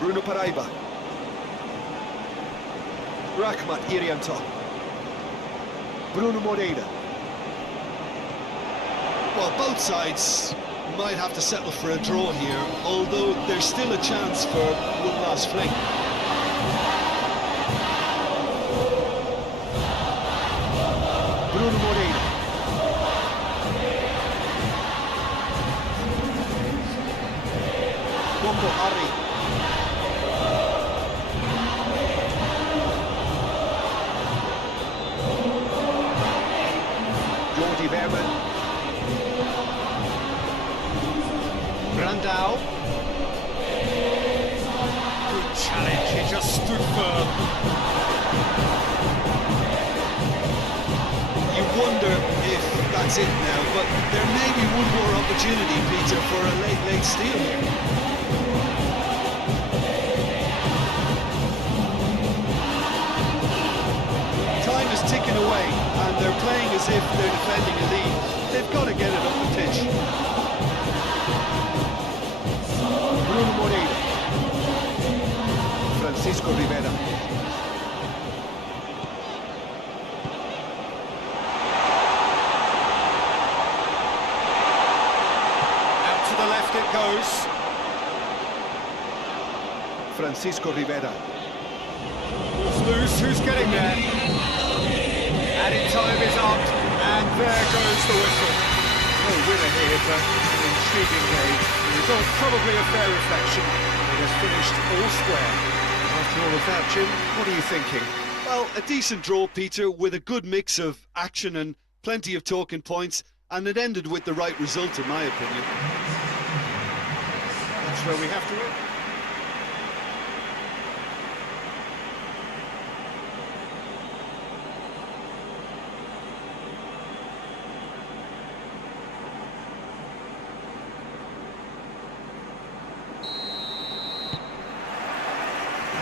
Bruno Paraiba. Rahmat Irianto. Bruno Moreira. Well, both sides might have to settle for a draw here, although there's still a chance for one last fling. Bruno Moreira. Bombo Ari. Verman. Brandao. Good challenge, he just stood firm. You wonder if that's it now, but there may be one more opportunity, Peter, for a late steal here. Time is ticking away, and they're playing as if they're defending a lead. They've got to get it up the pitch. Bruno Moreira. Francisco Rivera. Out to the left it goes. Francisco Rivera. Ball's loose, who's getting there? Added time is up, and there goes the whistle. No winner here, but an intriguing game. The result probably a fair reflection. It has finished all square. After all of that, Jim, what are you thinking? Well, a decent draw, Peter, with a good mix of action and plenty of talking points, and it ended with the right result, in my opinion. That's where we have to end.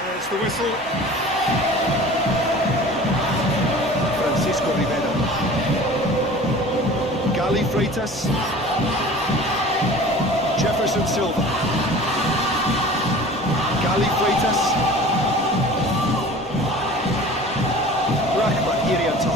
There's the whistle. Francisco Rivera. Gali Freitas. Jefferson Silva. Gali Freitas. Rahmat Irianto.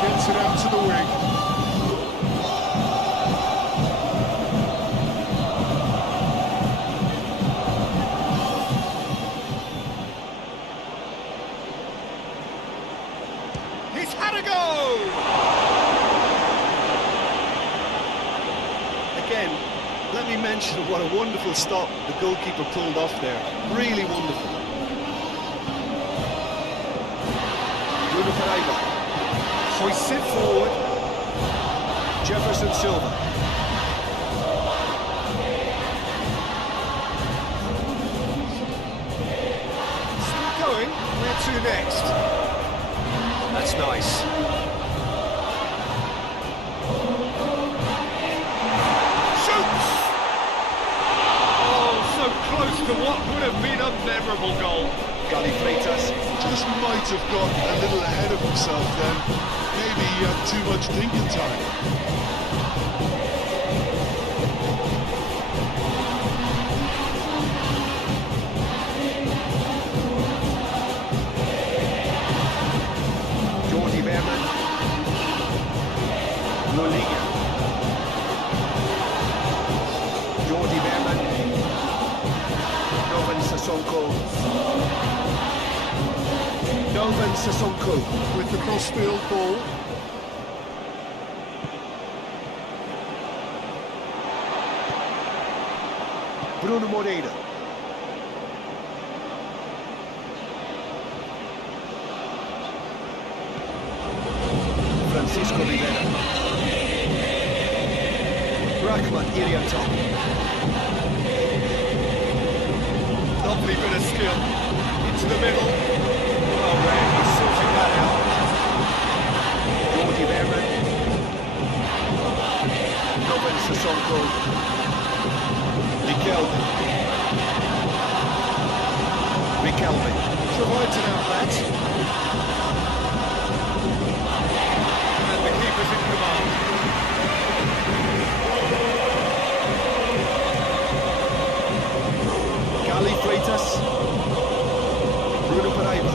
Gets it out to the wing. He's had a go! Again, let me mention what a wonderful stop the goalkeeper pulled off there. Really wonderful. Bruno Pereira. Hoists it forward. Jefferson Silva. Still going. Where to next? That's nice. Shoots! Oh, so close to what would have been a memorable goal. Gali Freitas. Just might have got a little ahead of himself then. Maybe he had too much thinking time. Jordi Berman. Loliga. Jordi Berman. Novan Sissoko. Novan Sissoko With the crossfield ball. Bruno Moreira. Francisco Rivera. Rahmat Irianto. Lovely bit of skill. Into the middle. Well, Ray, he's sorting that out. Jordi Berman. Novan Sissoko. Riquelme provides an outlet. And the keeper's in command. Gali Freitas. Bruno Pereira.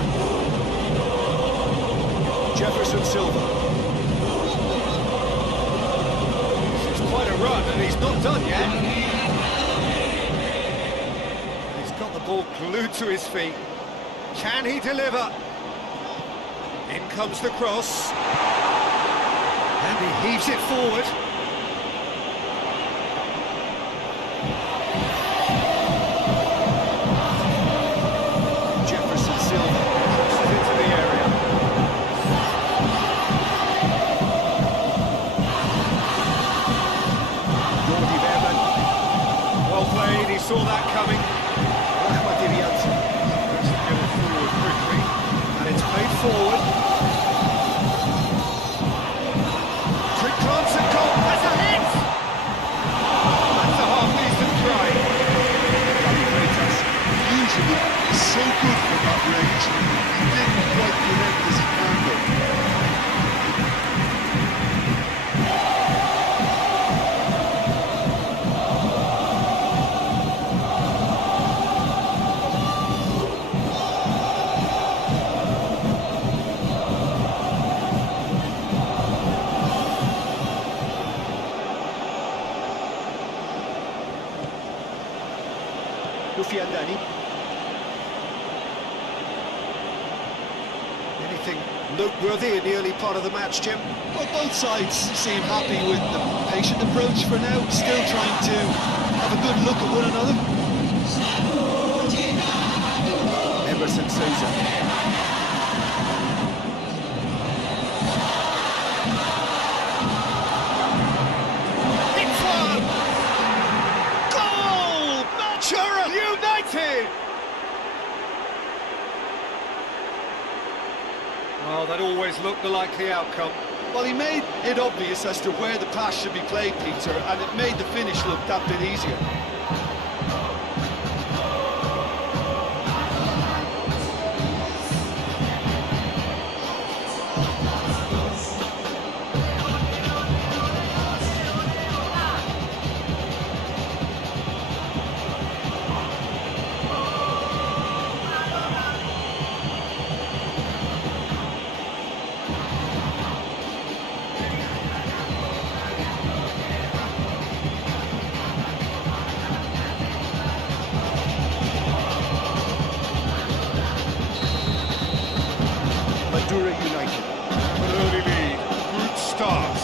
Jefferson Silva. This is quite a run, and he's not done yet. Ball glued to his feet. Can he deliver? In comes the cross. And he heaves it forward. Jefferson Silva crosses into the area. Jordi Berman. Well played, he saw that coming. Rahmat Irianto. Has to get it forward quickly. And it's played forward. Quick glance at goal. That's a hit! That's a half-decent try. Gali Freitas. Usually, he's so good from that range. He didn't quite connect as he can though. Lufiandani. Anything noteworthy in the early part of the match, Jim? Well, both sides seem happy with the patient approach for now, still trying to have a good look at one another. Emerson Souza. It's one! Goal! Madura United! Well, that always looked the likely outcome. Well, he made it obvious as to where the pass should be played, Peter, and it made the finish look that bit easier. Madura United. An early lead. Good start.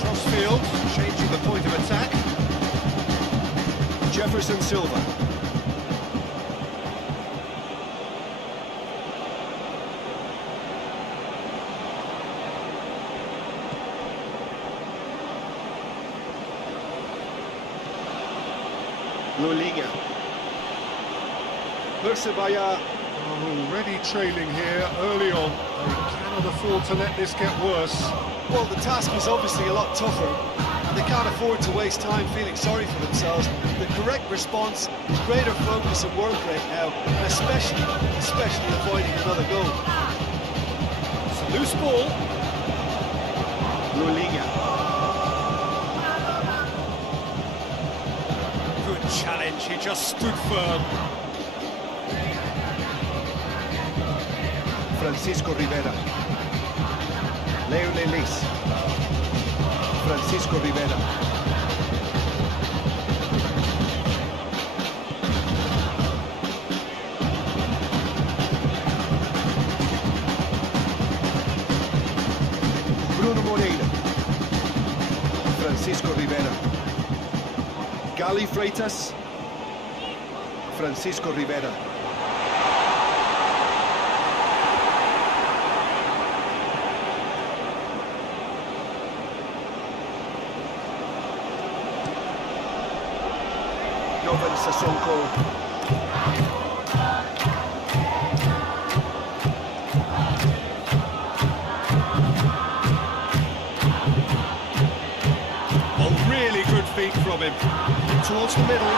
Crossfield, changing the point of attack. Jefferson Silva. Lulinha. Persebaya. Already trailing here early on. They cannot afford to let this get worse. Well, the task is obviously a lot tougher, and they can't afford to waste time feeling sorry for themselves. The correct response is greater focus and work rate now, and especially avoiding another goal. It's a loose ball. Lulinha. Good challenge, he just stood firm. Francisco Rivera. Leo Lelis. Francisco Rivera. Bruno Moreira. Francisco Rivera. Gali Freitas. Francisco Rivera. Jovan Sasonko. Oh, really good feet from him. Towards the middle.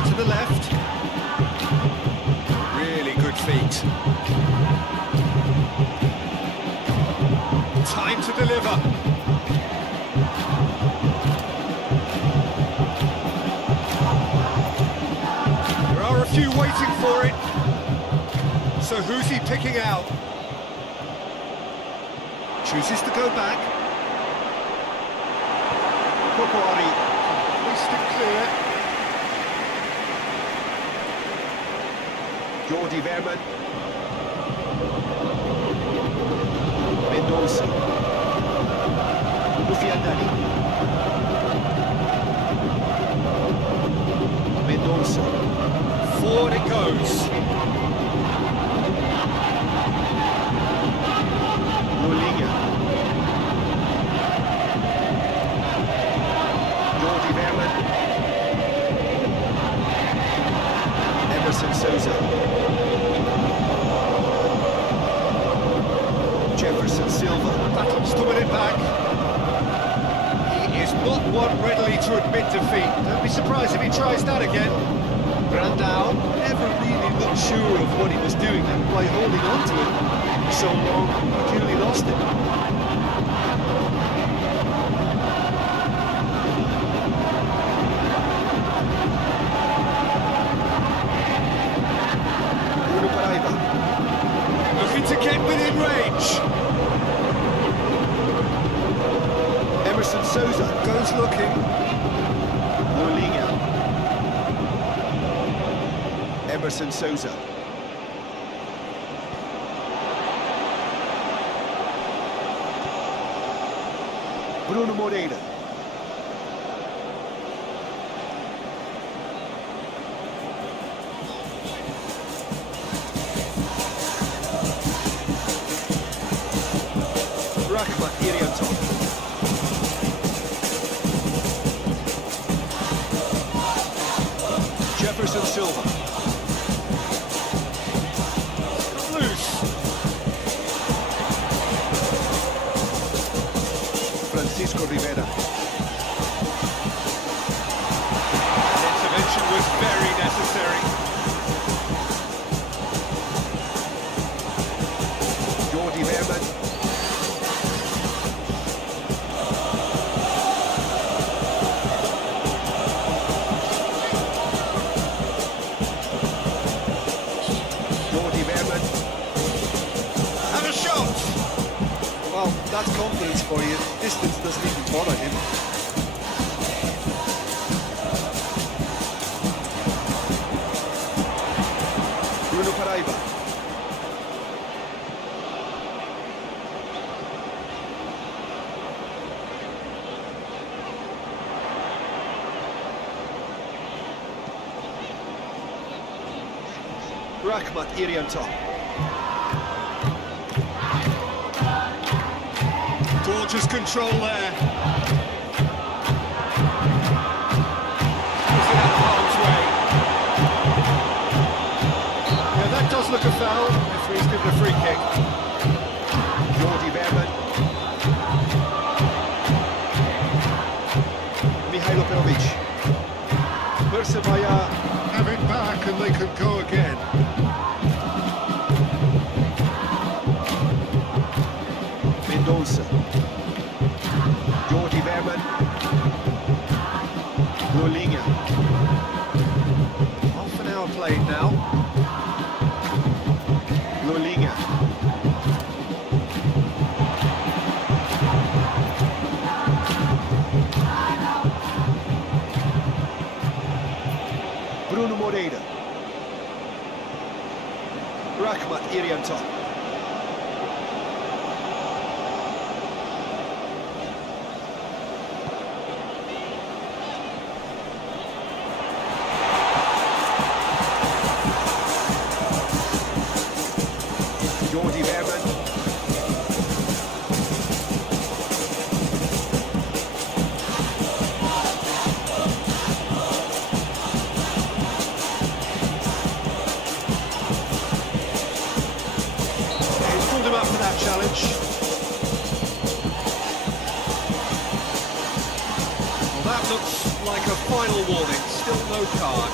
To the left. Really good feet. Time to deliver. There are a few waiting for it. So who's he picking out? Chooses to go back. Kokoari. Missed it clear. Jordi Verman. Mendoza. Lufiandani. Mendoza. Forward it goes. Lulinha. Jordi Verman. Emerson Souza. Jefferson Silva. Battles to win it back. He is not one readily to admit defeat. Don't be surprised if he tries that again. Brandao Never really looked sure of what he was doing, and by holding on to it for so long, he clearly lost it. Emerson Souza. Bruno Moreira. Rahmat Irianto. Jefferson Silva. Loose. Francisco Rivera. Intervention was very necessary. Jordi Verman. Jordi Verman. Have a shot! Well, that's confidence for you. Distance doesn't even bother him. Bruno Paraiba. Rahmat Irianto. Gorgeous control there. Puts it out of harm's way. Yeah, that does look a foul. Referee's given a free kick. Jordi Verman. Mihailo Perovic. Persebaya Have it back and they can go again. Mendoza. Jordi Verman. Lolinha. Half an hour played now. Lolinha. Bruno Moreira. Rahmat Irianto. Jordi Verman. He's pulled him up for that challenge. Well, that looks like a final warning. Still no card.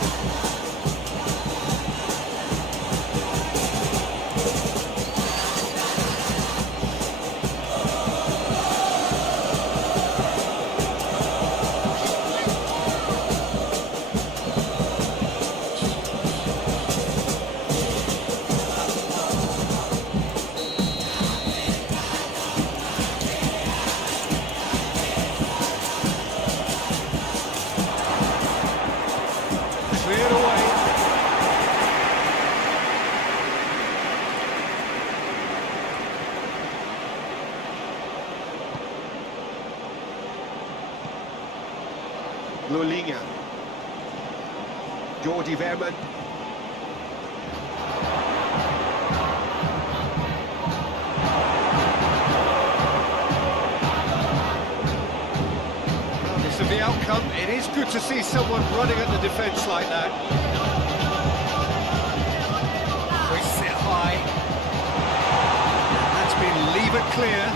Cleared away. Lolinha. Jordi Verman. Regardless of the outcome, it is good to see someone running at the defence like that. Hoists it high. That's been levered clear.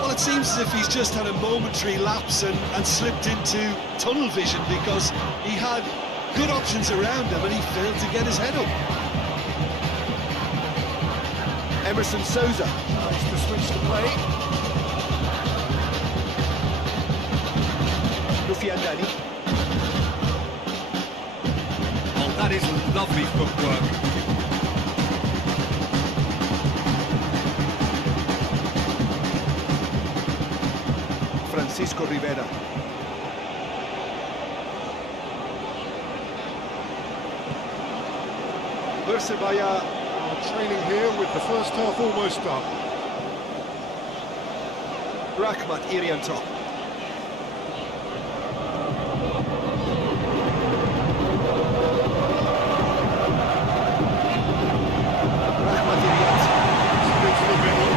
Well, it seems as if he's just had a momentary lapse and slipped into tunnel vision because he had good options around him and he failed to get his head up. Emerson Souza. Tries to switch the play. Lufiandani. Oh, that is lovely footwork. Francisco Rivera. Persebaya are trailing here with the first half almost done. Rahmat Irianto. Rahmat Irianto. Into the middle.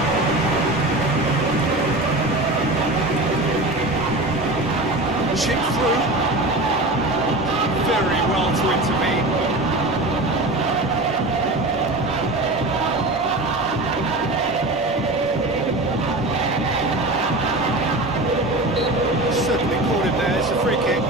Chip through. Very well to intervene. Certainly caught him there, it's a free kick.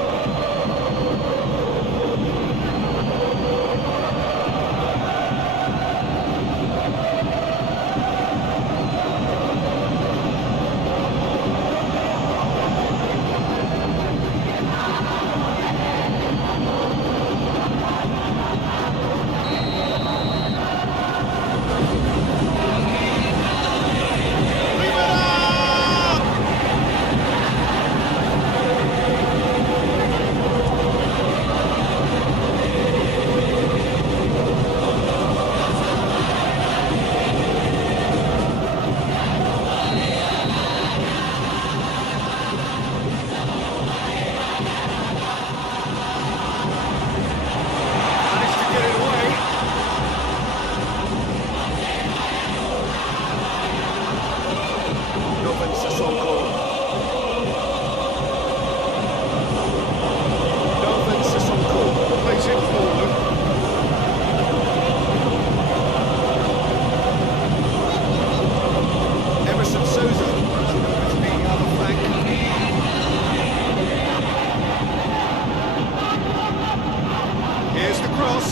Here's the cross.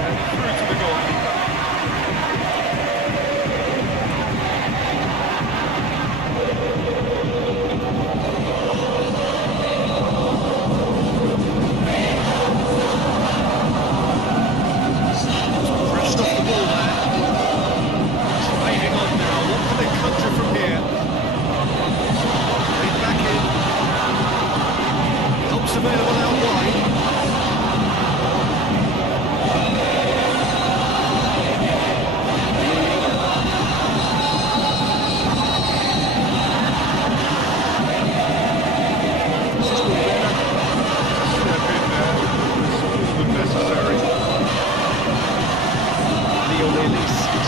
And through to the goalkeeper. Brushed off the ball there. Driving on now. What can they conjure from here? Played back in. Helps available out wide.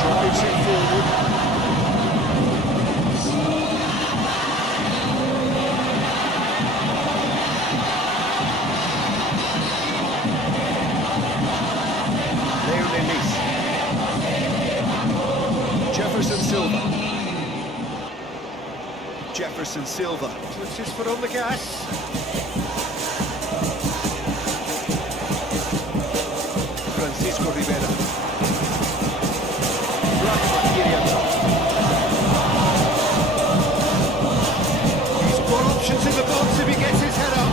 Drives it forward. Jefferson Silva. Jefferson Silva. Puts his foot on the gas. Francisco Rivera. Rahmat Irianto. He's got options in the box if he gets his head up.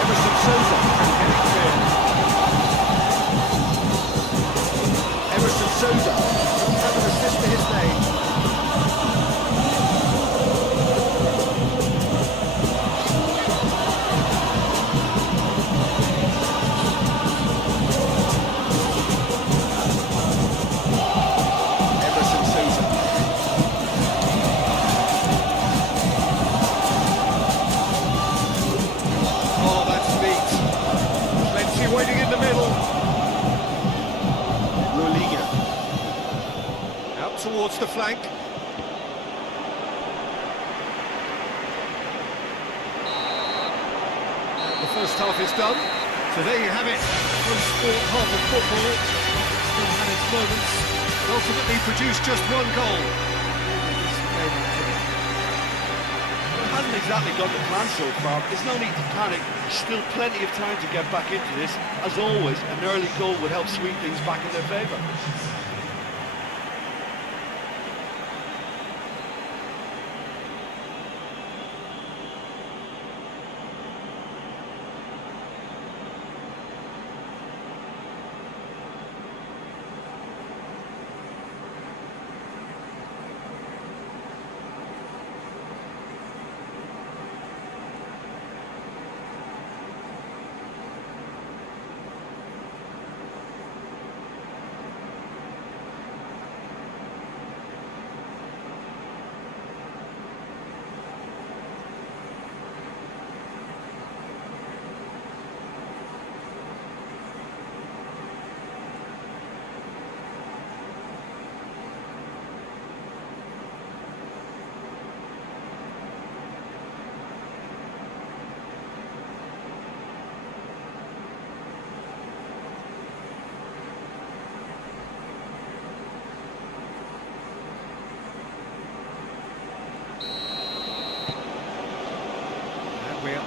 Emerson Souza. Emerson Souza. Have an assist to his name. Emerson Souza. Oh, that's neat. Plenty waiting in the middle. Loliga. Out towards the flank. The first half is done. So there you have it. One sport half of football. Still had its moments. Ultimately produced just one goal. It hasn't exactly gone to plan so far. There's no need to panic. Still plenty of time to get back into this. As always, an early goal would help swing things back in their favour.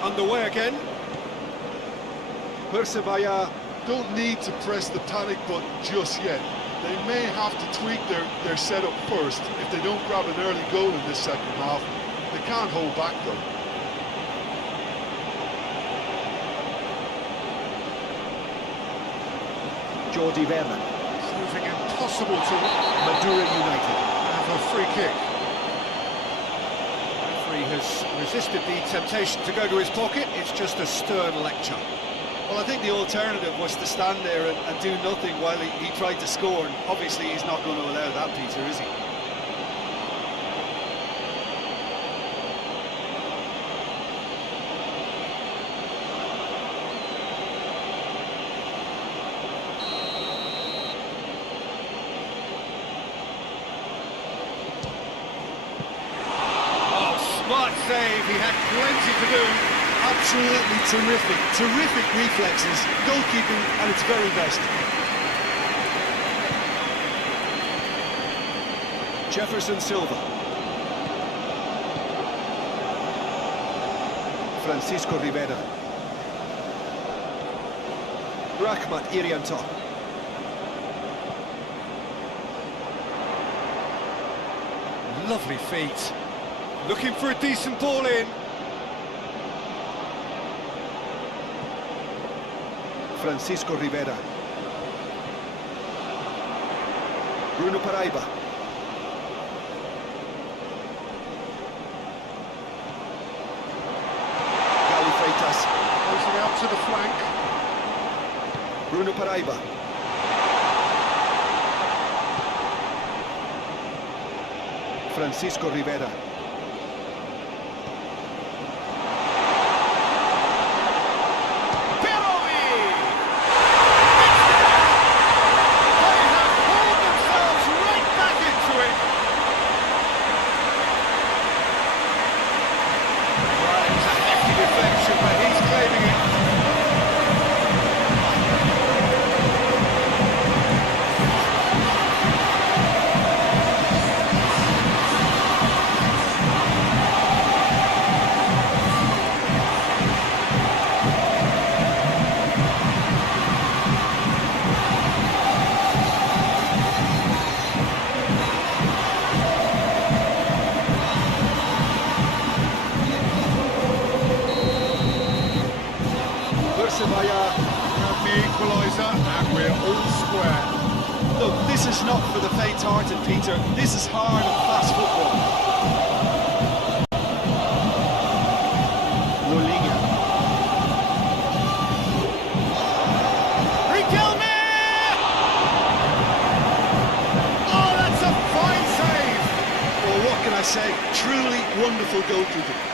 underway again. Persebaya. Don't need to press the panic button just yet. They may have to tweak their setup first if they don't grab an early goal in this second half. They can't hold back though. Jordi Vernon. Proving impossible to Madura United. have a free kick. The referee has resisted the temptation to go to his pocket. It's just a stern lecture. Well, I think the alternative was to stand there and do nothing while he tried to score, and obviously he's not going to allow that, Peter, is he? Oh, smart save. He had plenty to do. Absolutely terrific reflexes, goalkeeping at its very best. Jefferson Silva. Francisco Rivera. Rahmat Irianto. Lovely feet. Looking for a decent ball in. Francisco Rivera. Bruno Paraiba. Gali Freitas. Closing out to the flank. Bruno Paraiba. Francisco Rivera. Persebaya have the equaliser, and we're all square. Look, this is not for the faint-hearted, Peter. This is hard and fast football. Rolinha. Riquelme! Oh, that's a fine save! Well, what can I say? Truly wonderful goalkeeping.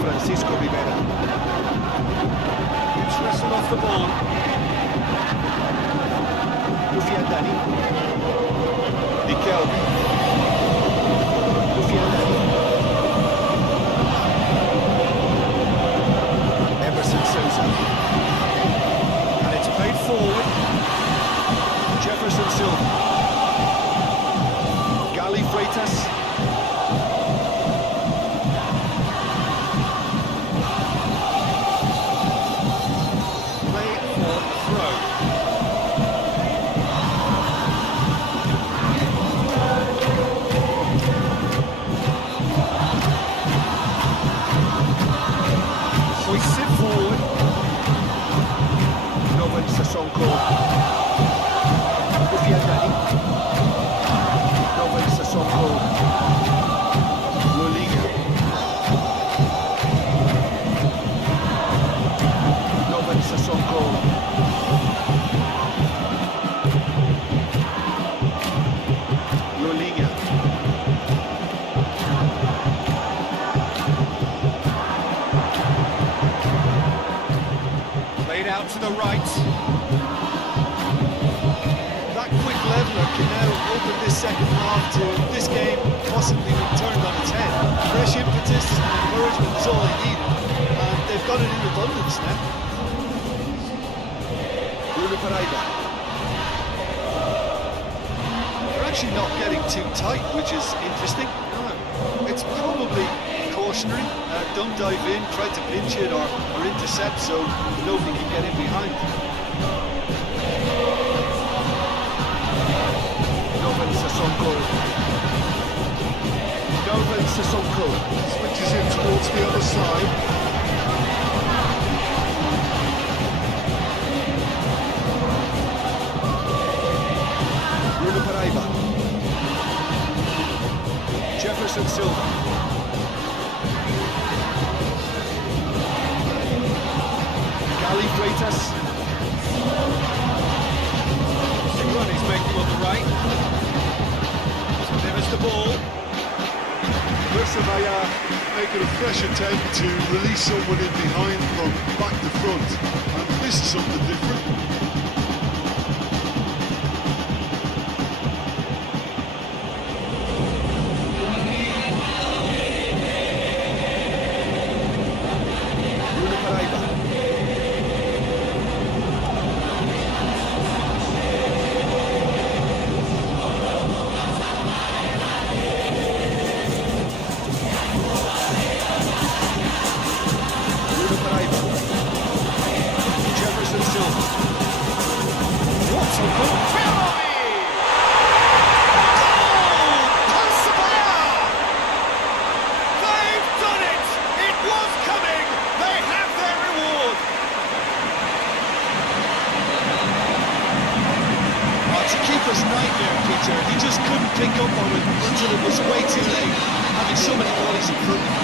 Francisco Rivera. It's wrestled off the ball. Lufiandani. Riquelme. Lufiandani. Emerson Souza. And it's played forward. Jefferson Silva. Gali Freitas. Play Sissoko. Ufiandani. Novel Sissoko. Lulinga. Novel Sissoko. Lulinga. Played out to the right. That quick leveller can now open this second half to this game possibly being turned on its head. Fresh impetus and encouragement is all they need, and they've got it in abundance now. Bruno Pereira. They're actually not getting too tight, which is interesting. No, it's probably cautionary. Don't dive in, try to pinch it or intercept so nobody can get in behind. Novel Sissoko. Novel Sissoko. Switches in towards the other side. Bruno Pereira. Jefferson Silva. Gali Freitas. Big run he's making on the right. So there's the ball. Persebaya making a fresh attempt to release someone in behind from back to front. And this is something different. Bruno Pereira. Bruno Pereira. Jefferson Silva. What a goal! Persebaya! They've done it! It was coming! They have their reward! Oh, it's a keeper's nightmare, Peter. He just couldn't pick up on it until it was way too late, having so many bodies in front of him.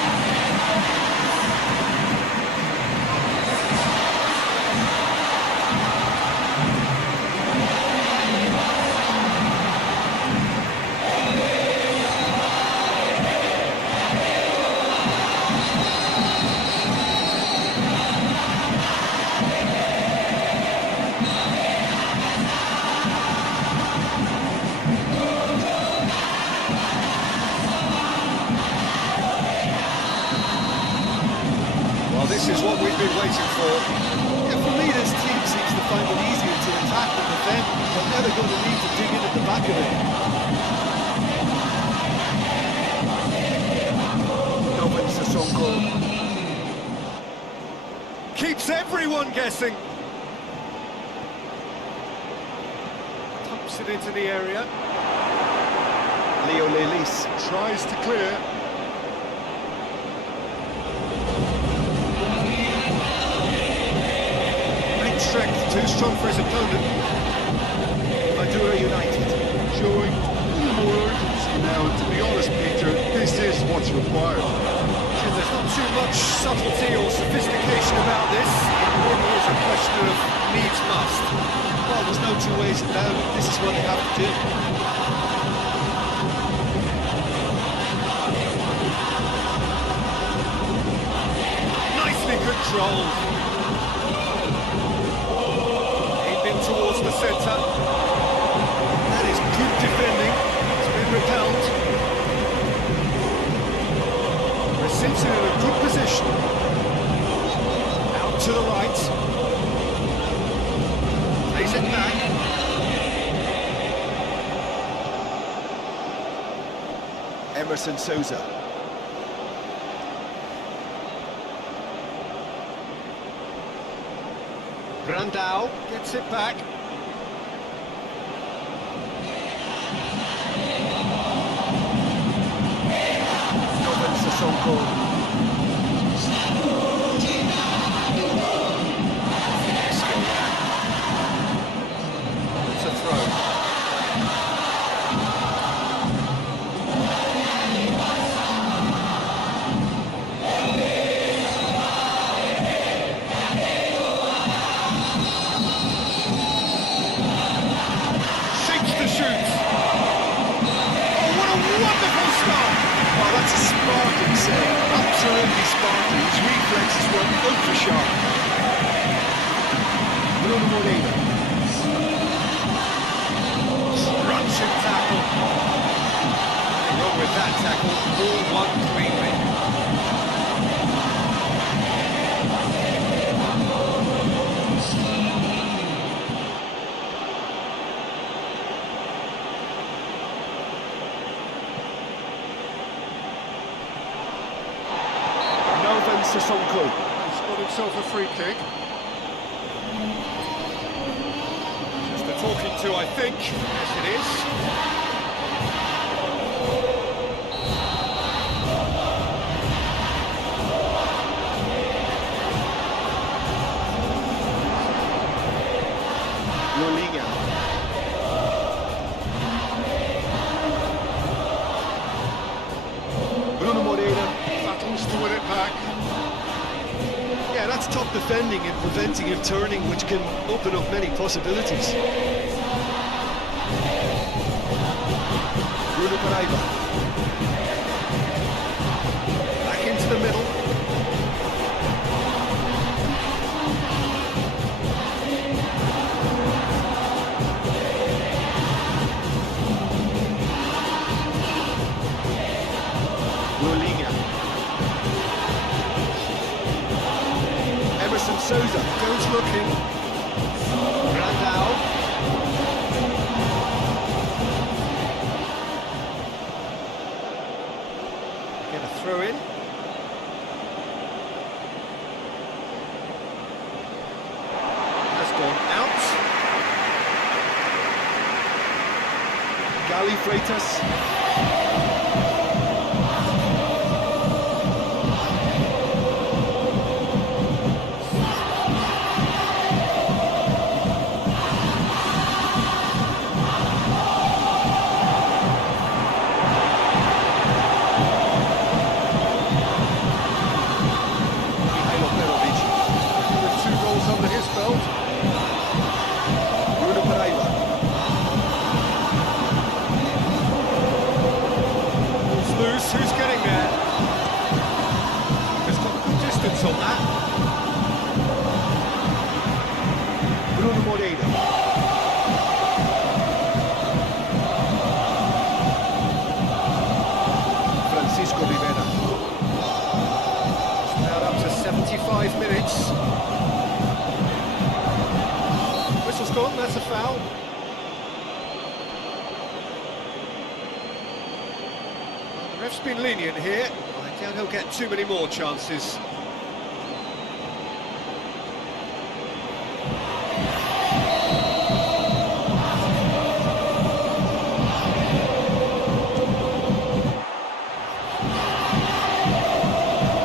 Well, this is what we've been waiting for. Yeah, for me, this team seems to find it easier to attack than defend, but now they're going to need to dig in at the back of it. Novel Sissoko. Keeps everyone guessing. Pumps it into the area. Leo Lelis. Tries to clear. Great strength, too strong for his opponent. Madura United. Showing a little more urgency now. And to be honest, Peter, this is what's required. There's not too much subtlety or sophistication about this. It really is a question of needs must. Well, there's no two ways about it. This is what they have to do. Nicely controlled. Aimed in towards the centre. That is good defending. It's been repelled. Sits in a good position. Out to the right. Plays it back. Emerson Souza. Brandao gets it back. Novel Sissoko. Sissoko. He's got himself a free kick. Just a talking to, I think. Yes, it is. Battles to win it back. Yeah, that's top defending and preventing him turning, which can open up many possibilities. Bruno Pereira. Back into the middle. Souza goes looking. Brandao. Get a throw in. Has gone out. Gali Freitas. Who's getting there? There's got good distance on that. Bruno Moreira. Francisco Rivera. It's now up to 75 minutes. Whistle's gone, that's a foul. Ref's been lenient here. I doubt he'll get too many more chances.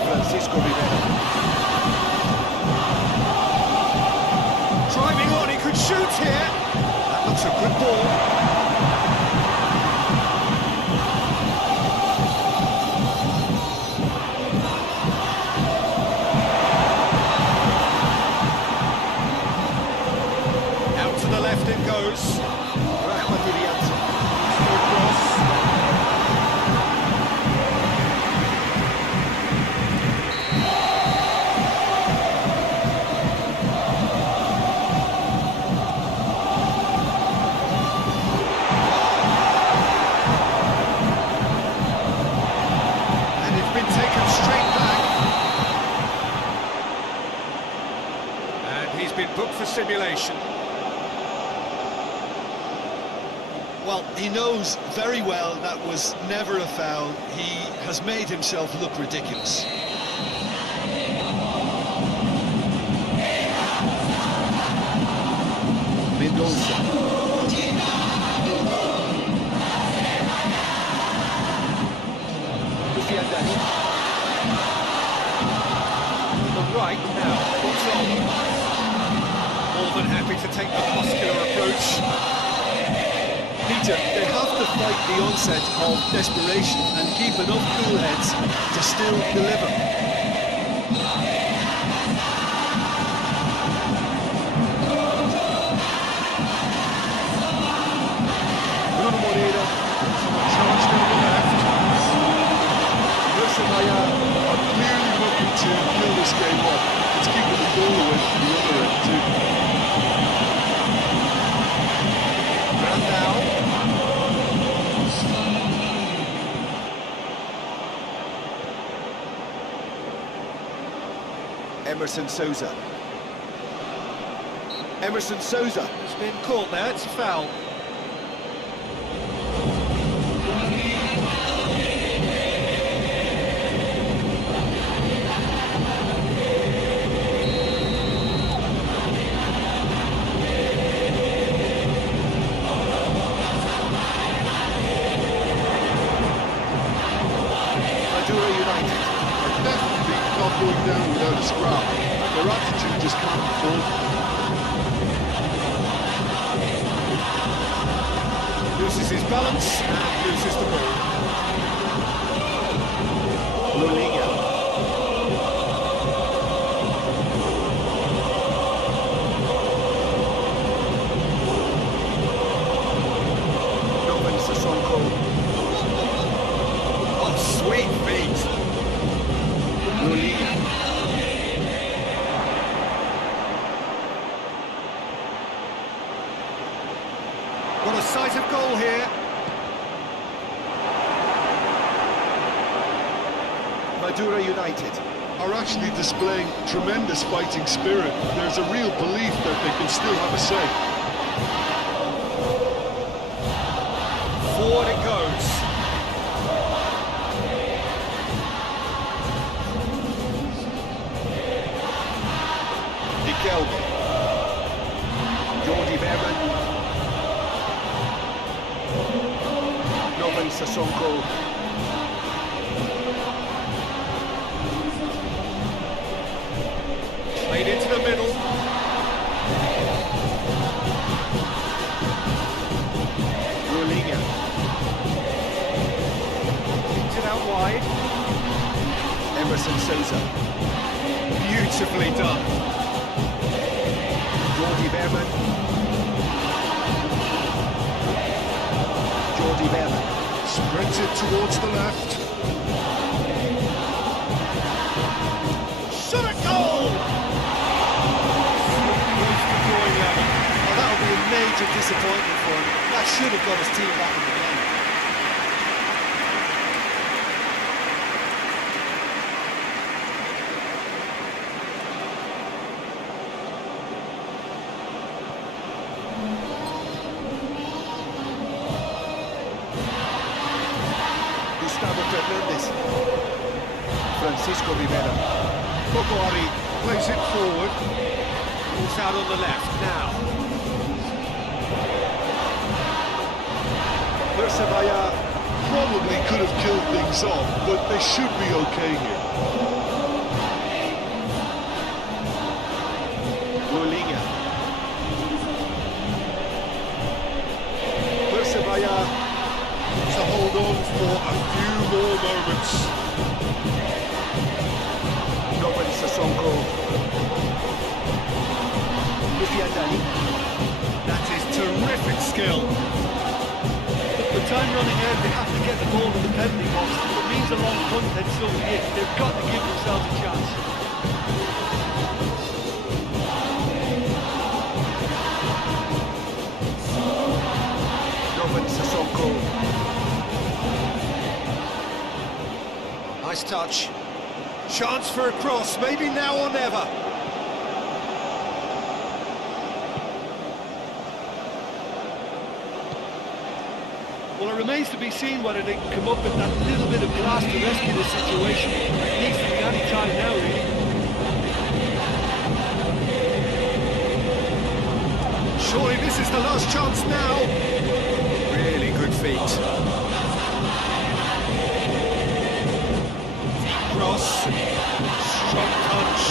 Francisco Rivera. Driving on, he could shoot here. That looks a good ball. It goes. And it's been taken straight back. And he's been booked for simulation. Well, he knows very well that was never a foul. He has made himself look ridiculous. Mendoza. The right now, what's on? More than happy to take the muscular approach. Peter, they have to fight the onset of desperation and keep enough cool heads to still deliver. Bruno Moreira. Charged down the left. Persebaya Are clearly looking to kill this game off. It's keeping the goal away from the other end too. Brandao. Emerson Souza. Emerson Souza. It's been caught there, it's a foul. going down without a scrap. Their attitude just can't be faulted. Loses his balance and loses the ball. Lulinga. Novan Sissoko. Oh, sweet feet. Lulinga. Got a sight of goal here. Madura United. Are actually displaying tremendous fighting spirit. There's a real belief that they can still have a say. Forward it goes. Dikelbe. Jordi Berman. Novan Sissoko. Played into the middle. Lulinga. Kicked it out wide. Emerson Souza. Beautifully done. Jordi Berman. Jordi Berman. Sprinted towards the left. Shot a goal! Close to drawing level. Well, that'll be a major disappointment for him. That should have got his team back in the game. Gustavo Fernandes. Francisco Rivera. Kokori plays it forward. It's out on the left now. Persebaya. Probably could have killed things off, but they should be okay here. Lulinga. Persebaya. To hold on for a few more moments. Novan Sissoko. Lufiandani. That is terrific skill. The time running out, they have to get the ball to the penalty box. If it means a long punt, then so be it. They've got to give themselves a chance. Novan Sissoko. Nice touch. Chance for a cross, maybe now or never. Well, it remains to be seen whether they can come up with that little bit of class to rescue the situation. It needs to be any time now, really. Surely this is the last chance now. Really good feet. Cross. Strong touch.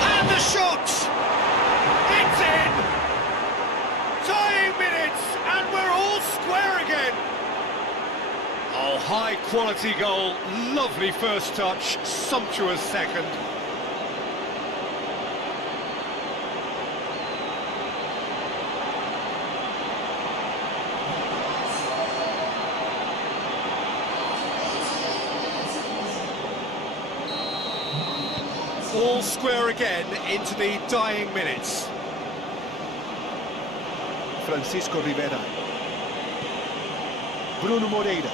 And the shot! It's in! Tying minutes, and we're all square again. Oh, high quality goal. Lovely first touch. Sumptuous second. All square again into the dying minutes. Francisco Rivera. Bruno Moreira.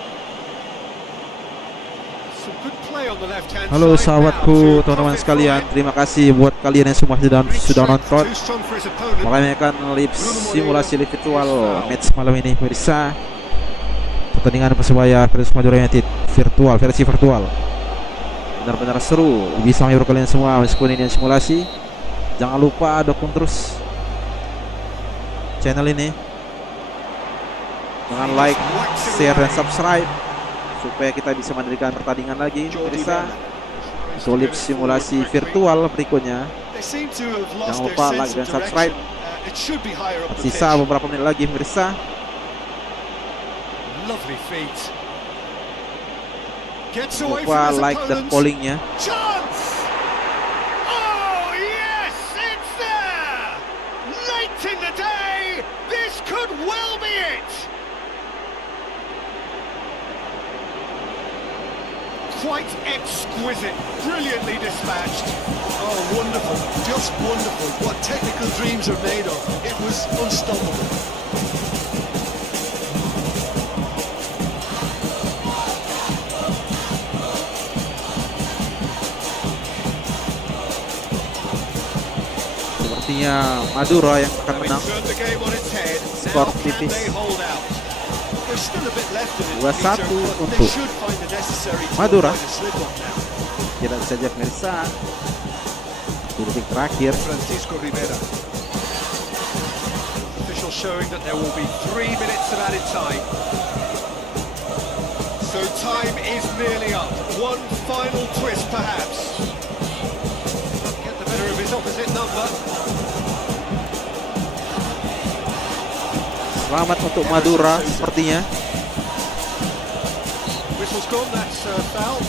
Some good play on the left-hand Halo side sahabatku, now to teman-teman profit sekalian. from it. Terima kasih buat kalian yang semua sudah nonton. Too strong for his opponent. Makanya akan live simulasi live virtual match malam ini, pemirsa. Pertandingan Persebaya versus Madura United versi virtual. Benar-benar seru, bisa menghibur kalian semua meskipun ini simulasi. Jangan lupa dukung terus channel ini dengan like, share, dan subscribe supaya kita bisa mendirikan pertandingan lagi. Pemirsa, solid simulasi virtual berikutnya. Jangan lupa like dan subscribe. Sisa beberapa menit lagi, pemirsa. Lovely feet. Gets Jangan away lupa from his like dan opponents. pollingnya. Chance! Oh yes, it's there! Late in the day, this could well be it! Quite exquisite, brilliantly dispatched. Oh, wonderful, just wonderful. What technical dreams are made of. It was unstoppable. Sepertinya Madura yang akan menang. Turned the game on its head. Skor Now can tipis. they hold out? There's still a bit left in it, 2-1 Peter, but untuk they should find the necessary to Madura. avoid a slip-up now. Tidak saja, pemirsa. Di detik terakhir. Francisco Rivera. Official showing that there will be 3 minutes of added time. So time is nearly up. One final twist, perhaps. Get the better of his opposite number. Selamat untuk Madura sepertinya. Whistle's gone, that's foul.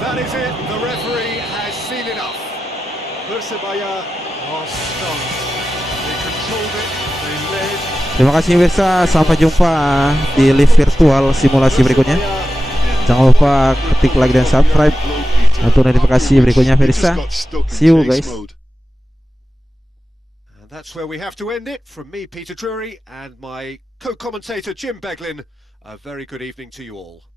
That is it, the referee has seen enough. Persebaya are stunned. They controlled it, they led. Terima kasih pemirsa, sampai jumpa di live virtual simulasi berikutnya. Jangan lupa ketik like dan subscribe untuk notifikasi berikutnya, pemirsa. See you guys. And that's where we have to end it. From me, Peter Drury, and my co-commentator, Jim Beglin, a very good evening to you all.